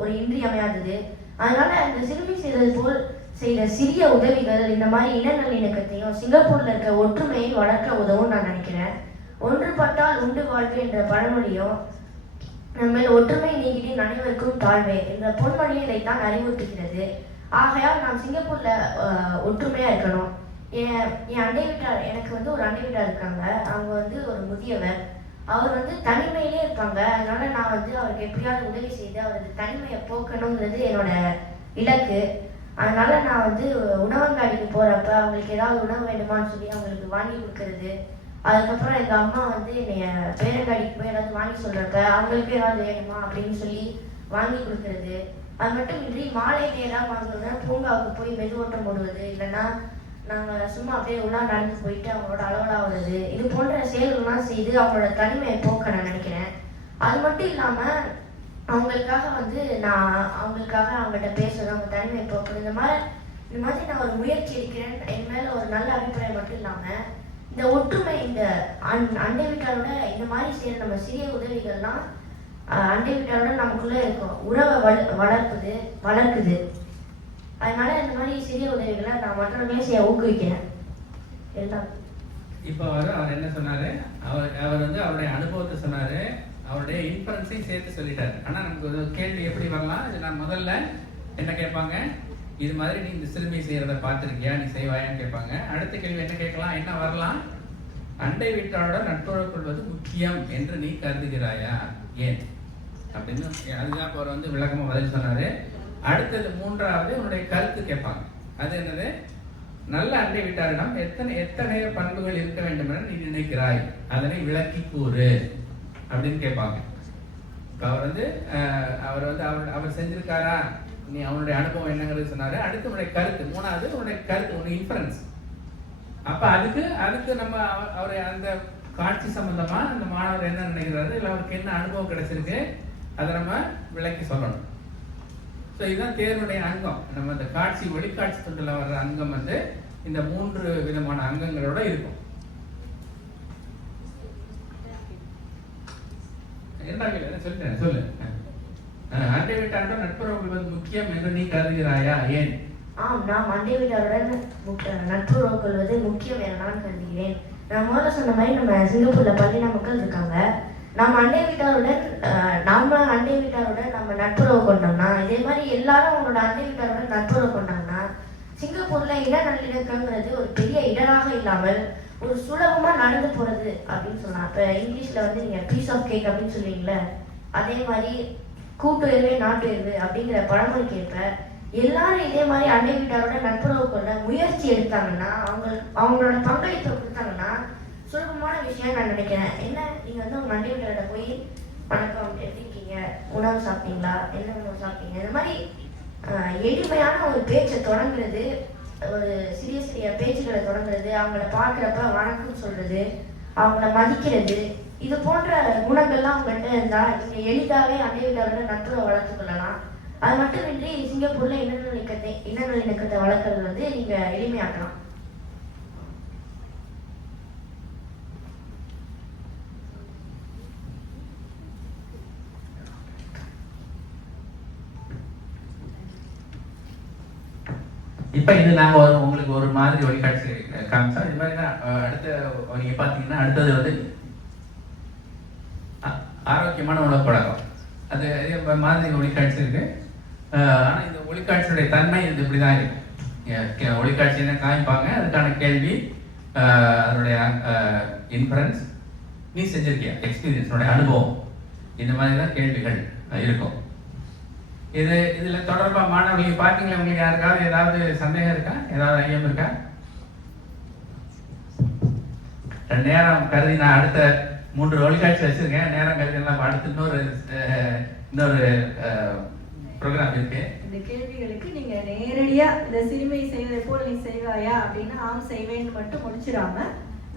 ஒரு இன்றியமையாதது. அதனால அந்த சிறுமி செய்தது போல் செய்த சிறிய உதவிகள் இந்த மாதிரி இன நல்லிணக்கத்தையும் சிங்கப்பூர்ல இருக்க ஒற்றுமையை வளர்க்க உதவும் நான் நினைக்கிறேன். ஒன்றுபட்டால் உண்டு வாழ்வு என்ற பழமொழியும், நம்ம ஒற்றுமை நீங்கிடின் அனைவருக்கும் தாழ்வே என்ற பொன்மொழியும் இதைத்தான் அறிவுறுத்துகிறது. ஆகையால் நாம் சிங்கப்பூர்ல ஒற்றுமையா இருக்கணும். என் அண்டை வீட்டார், எனக்கு வந்து ஒரு அண்டை வீட்டார் இருக்காங்க. அவங்க வந்து ஒரு முதியவர். அவர் வந்து தனிமையிலே இருப்பாங்க. அதனால நான் வந்து அவருக்கு எப்படியாவது உதவி செய்து அவரது தனிமையை போக்கணுங்கிறது என்னோட இலக்கு. அதனால நான் வந்து உணவங்காடிக்கு போறப்ப அவங்களுக்கு ஏதாவது உணவு வேணுமான்னு சொல்லி அவங்களுக்கு வாங்கி கொடுக்கறது, அதுக்கப்புறம் எங்கள் அம்மா வந்து என்னைய பேரங்காடிக்கு போய் ஏதாவது வாங்கி சொல்கிறப்ப அவங்களுக்கு ஏதாவது வேணுமா அப்படின்னு சொல்லி வாங்கி கொடுக்கறது. அது மட்டும் இன்றி மாலை நேரம் வாங்கணும்னா பூங்காவுக்கு போய் மெதுவோட்டம் போடுவது, இல்லைன்னா நாங்கள் சும்மா அப்படியே உள்ளா நடந்து போயிட்டு அவங்களோட அளவலாவது, இது போன்ற செயல்கள்லாம் செய்து அவங்களோட தனிமையை போக்க நான் நினைக்கிறேன். அது மட்டும் இல்லாமல் அவங்களுக்காக வந்து நான் அவங்கள்ட்ட பேசுறது, அவங்க தனிமையை போக்குறது, இந்த மாதிரி நான் ஒரு முயற்சி எடுக்கிறேன். என் மேலே ஒரு நல்ல அபிப்பிராயம் மட்டும் இல்லாமல் இந்த ஒற்றுமை, இந்த அண்டை வீட்டாரோட இந்த மாதிரி செய்கிற நம்ம சிறிய உதவிகள்லாம் அண்டை வீட்டாரோட நமக்குள்ளே இருக்கும் உறவை வளர்க்குது. அதனால இந்த மாதிரி சிறிய உதவிகளை நான் மற்றவர்களே செய்ய ஊக்குவிக்கிறேன். எல்லாம் இப்போ அவர் என்ன சொன்னாரு, அவர் வந்து அவருடைய அனுபவத்தை சொன்னாரு, அவருடைய இன்ஃபரன்ஸையும் சேர்த்து சொல்லிட்டாரு. ஆனால் நமக்கு ஒரு கேள்வி எப்படி வரலாம், இது நான் முதல்ல என்ன கேட்பாங்க, இது மாதிரி நீ இந்த சிறுமி செய்யறத பார்த்துருக்கியா, நீ செய்வாயான்னு கேட்பாங்க. அடுத்த கேள்வி என்ன கேட்கலாம், என்ன வரலாம், அண்டை வீட்டாரோட நட்புறவு கொள்வது முக்கியம் என்று நீ கருதுகிறாயா, ஏன் அப்படின்னு. அதுதான் அவர் வந்து விளக்கமாக பதில் சொன்னாரு. அடுத்தது மூன்றாவது உன்னுடைய கருத்து கேட்பாங்க. அது என்னது, நல்ல அண்டை வீட்டாரிடம் எத்தனை பண்புகள் இருக்க வேண்டும் என நீ நினைக்கிறாய், அதனை விளக்கி கூறு அப்படின்னு கேட்பாங்க. இப்போ அவர் செஞ்சிருக்காரா, நீ அவனுடைய அனுபவம் என்னங்கிறது சொன்னாரு. அடுத்து உன்னுடைய கருத்து, மூணாவது உன்னுடைய கருத்து, உன்னுடைய இன்ஃபரன்ஸ். அப்ப அதுக்கு நம்ம அவரை அந்த காட்சி சம்பந்தமா அந்த மாணவர் என்ன நினைக்கிறாரு, இல்லை அவருக்கு என்ன அனுபவம் கிடைச்சிருக்கு, அதை நம்ம விளக்கி சொல்லணும். ஸோ இதுதான் தேர்வுடைய அங்கம். நம்ம இந்த காட்சி ஒளிக்காட்சி தொண்டில் வர்ற அங்கம் வந்து இந்த 3 விதமான அங்கங்களோட இருக்கும். என்ன சொல்லிட்டேன், சொல்லு. அண்டை வீட்டாரோட நட்புறவு கொள்வது முக்கியம் என்று நீ கருதுகிறாயா, ஏன்? நான் அண்டை வீட்டாருடன் நட்புறவு கொள்வது முக்கியம் என நான் கருதுகிறேன். நான் முதல்ல சொன்ன மாதிரி நம்ம சிங்கப்பூர்ல பல்லின மக்கள் இருக்காங்க. நம்ம அண்டை வீட்டாருடன் நம்ம நட்புறவு கொண்டோம்னா, இதே மாதிரி எல்லாரும் அவங்களோட அண்டை வீட்டாருடன் நட்புறவு கொண்டாங்கன்னா சிங்கப்பூர்ல இட நல்லிணக்கங்கிறது ஒரு பெரிய இடராக இல்லாமல் ஒரு சுலபமா நடந்து போறது அப்படின்னு சொல்லலாம். இப்ப இங்கிலீஷ்ல வந்து நீங்க பீஸ் ஆஃப் கேக் அப்படின்னு சொல்லுவீங்களே, அதே மாதிரி கூட்டுயர்வே நாட்டுயர்வு அப்படிங்கிற பழமொழிக்கு ஏற்ப எல்லாரும் இதே மாதிரி அண்டை வீட்டாரோட நட்புறவு கொள்ள முயற்சி எடுத்தாங்கன்னா, அவங்களோட பங்களிப்பை கொடுத்தாங்கன்னா சுலபமான விஷயம் நான் நினைக்கிறேன். என்ன, நீங்க வந்து உங்க அண்டை வீட்டாரோட போய் வணக்கம், எப்படி இருக்கீங்க, உணவு சாப்பிட்டீங்களா, என்ன உணவு சாப்பிட்டீங்க, இந்த மாதிரி எளிமையான ஒரு பேச்சை தொடங்குறது, ஒரு சிறிய பேச்சுக்களை தொடங்குறது, அவங்கள பார்க்குறப்ப வணக்கம் சொல்றது, அவங்கள மதிக்கிறது, இது போன்ற குணங்கள்லாம் உங்கள்கிட்ட இருந்தால் நீங்கள் எளிதாகவே அண்டை வீட்டாரோட நட்புறவை வளர்த்து கொள்ளலாம். அது மட்டுமின்றி சிங்கப்பூர்ல இனநல்லிணக்கத்தை வளர்க்கறது வந்து நீங்க எளிமையாக்கலாம். இப்ப இது நாங்க உங்களுக்கு ஒரு மாதிரி ஒளிக்காட்சி காமிச்சோம். இது மாதிரி தான் அடுத்த நீங்க பாத்தீங்கன்னா அடுத்தது வந்து ஆரோக்கியமான உணவு பழக்கம். அது மாதிரி ஒளிக்காட்சி இருக்கு. ஆனா இந்த ஒளிக்காட்சியுடைய தன்மை இது இப்படிதான் இருக்கு. ஒளிக்காட்சி என்ன காமிப்பாங்க, அதுக்கான கேள்வி, அதனுடைய இன்ஃபரன்ஸ், நீ செஞ்சிருக்கிய எக்ஸ்பீரியன்ஸோட அனுபவம், இந்த மாதிரி தான் கேள்விகள் இருக்கும். இதுல தொடர்பா மாணவர்கள் பார்த்தீங்களா, உங்களுக்கு யாருக்காவது ஏதாவது சந்தேகம் இருக்கா, ஏதாவது ஐயம் இருக்கா? நேரம் கருதி நான் அடுத்த 3 ஒளிக்காட்சி வச்சிருக்கேன். நேரம் கருதி எல்லாம் அடுத்து இன்னொரு ப்ரோக்ராம் இருக்கு. இந்த கேள்விகளுக்கு நீங்க நேரடியா இந்த சிறுமை செய்வதை போல நீ செய்வாயா அப்படின்னு ஆம் செய்வேன்னு மட்டும் முடிச்சிடாம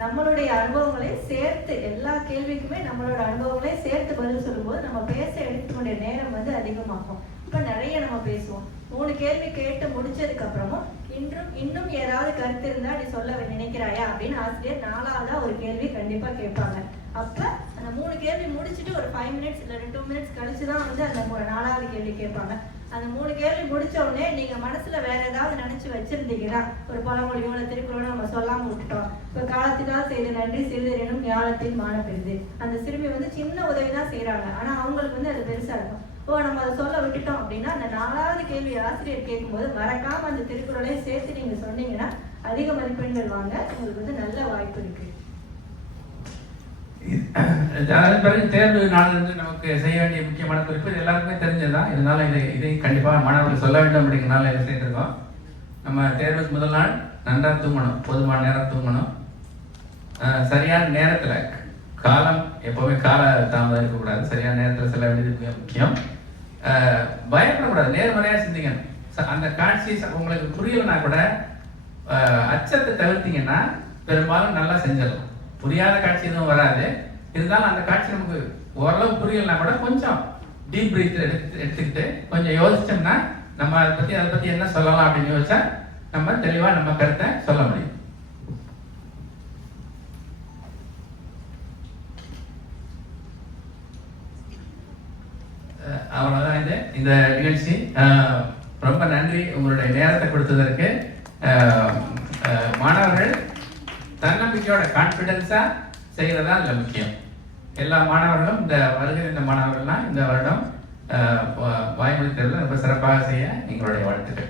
நம்மளுடைய அனுபவங்களை சேர்த்து, எல்லா கேள்விக்குமே நம்மளோட அனுபவங்களை சேர்த்து பதில் சொல்லும்போது நம்ம பேச எடுத்துக்கொண்ட நேரம் வந்து அதிகமாகும். இப்ப நிறைய நம்ம பேசுவோம். 3 கேள்வி கேட்டு முடிச்சதுக்கு அப்புறமும் இன்னும் ஏதாவது கருத்து இருந்தா நீ சொல்ல நினைக்கிறாயா அப்படின்னு ஆசிரியர் 4ஆவதா ஒரு கேள்வி கண்டிப்பா கேட்பாங்க. அப்ப அந்த 3 கேள்வி முடிச்சுட்டு ஒரு 5 மினிட்ஸ் இல்ல 2 மினிட்ஸ் கழிச்சுதான் வந்து அந்த 4ஆவது கேள்வி கேட்பாங்க. அந்த 3 கேள்வி முடிச்ச உடனே நீங்க மனசுல வேற ஏதாவது நினைச்சு வச்சிருந்தீங்கன்னா, ஒரு பழமொழியோ இல்ல திருக்குறளோ நம்ம சொல்லாம விட்டுட்டோம். இப்ப காலத்தினால் செய்த நன்றி சிறிதெனும் ஞானத்தின் மான பெரிது. அந்த சிறுமி வந்து சின்ன உதவிதான் செய்யறாங்க, ஆனா அவங்களுக்கு வந்து அது பெருசா இருக்கும். நம்ம அதை சொல்ல விட்டுட்டோம் அப்படின்னா அந்த 4ஆவது கேள்வி ஆசிரியர் கேட்கும்போது மறக்காம அந்த திருக்குறளையும் சேர்த்து நீங்க சொன்னீங்கன்னா அதிக மதிப்பெண்கள் வாங்க உங்களுக்கு வந்து நல்ல வாய்ப்பு இருக்கு. அதன் பிறகு தேர்வு நாளிலிருந்து நமக்கு செய்ய வேண்டிய முக்கியமான குறிப்பு இது எல்லாருக்குமே தெரிஞ்சதுதான். இருந்தாலும் இதை கண்டிப்பாக மாணவர்கள் சொல்ல வேண்டும் அப்படிங்கிறனால இதை செய்திருக்கோம். நம்ம தேர்வுக்கு முதல் நாள் நன்றாக தூங்கணும், போதுமான நேரம் தூங்கணும். சரியான நேரத்தில், காலம் எப்போவுமே கால தாமதம் இருக்கக்கூடாது, சரியான நேரத்தில் செல்ல வேண்டியது மிக முக்கியம். பயப்படக்கூடாது, நேர்மறையாக சிந்திக்கணும். அந்த காட்சி உங்களுக்கு புரியலைன்னா கூட அச்சத்தை தவிர்த்தீங்கன்னா பெரும்பாலும் நல்லா செஞ்சிடலாம். புரியாத காட்சி எதுவும் வராது. இருந்தாலும் அந்த காட்சி நமக்கு ஓரளவு புரியலைன்னா கூட கொஞ்சம் டீப் பிரீத் எடுத்துக்கிட்டு கொஞ்சம் யோசிச்சோம்னா நம்ம அதை பற்றி என்ன சொல்லலாம் அப்படின்னு யோசிச்சா நம்ம தெளிவாக நம்ம கருத்தை சொல்ல முடியும். அவ்வளோதான் இந்த நிகழ்ச்சி. ரொம்ப நன்றி உங்களுடைய நேரத்தை கொடுத்ததற்கு. மாணவர்கள் தன்னம்பிக்கையோட கான்ஃபிடென்ஸாக செய்கிறதா இதில் முக்கியம். எல்லா மாணவர்களும் இந்த மாணவர்கள்லாம் இந்த வருடம் வாய்மொழி தேர்வில் ரொம்ப சிறப்பாக செய்ய எங்களுடைய வாழ்த்துக்கள்.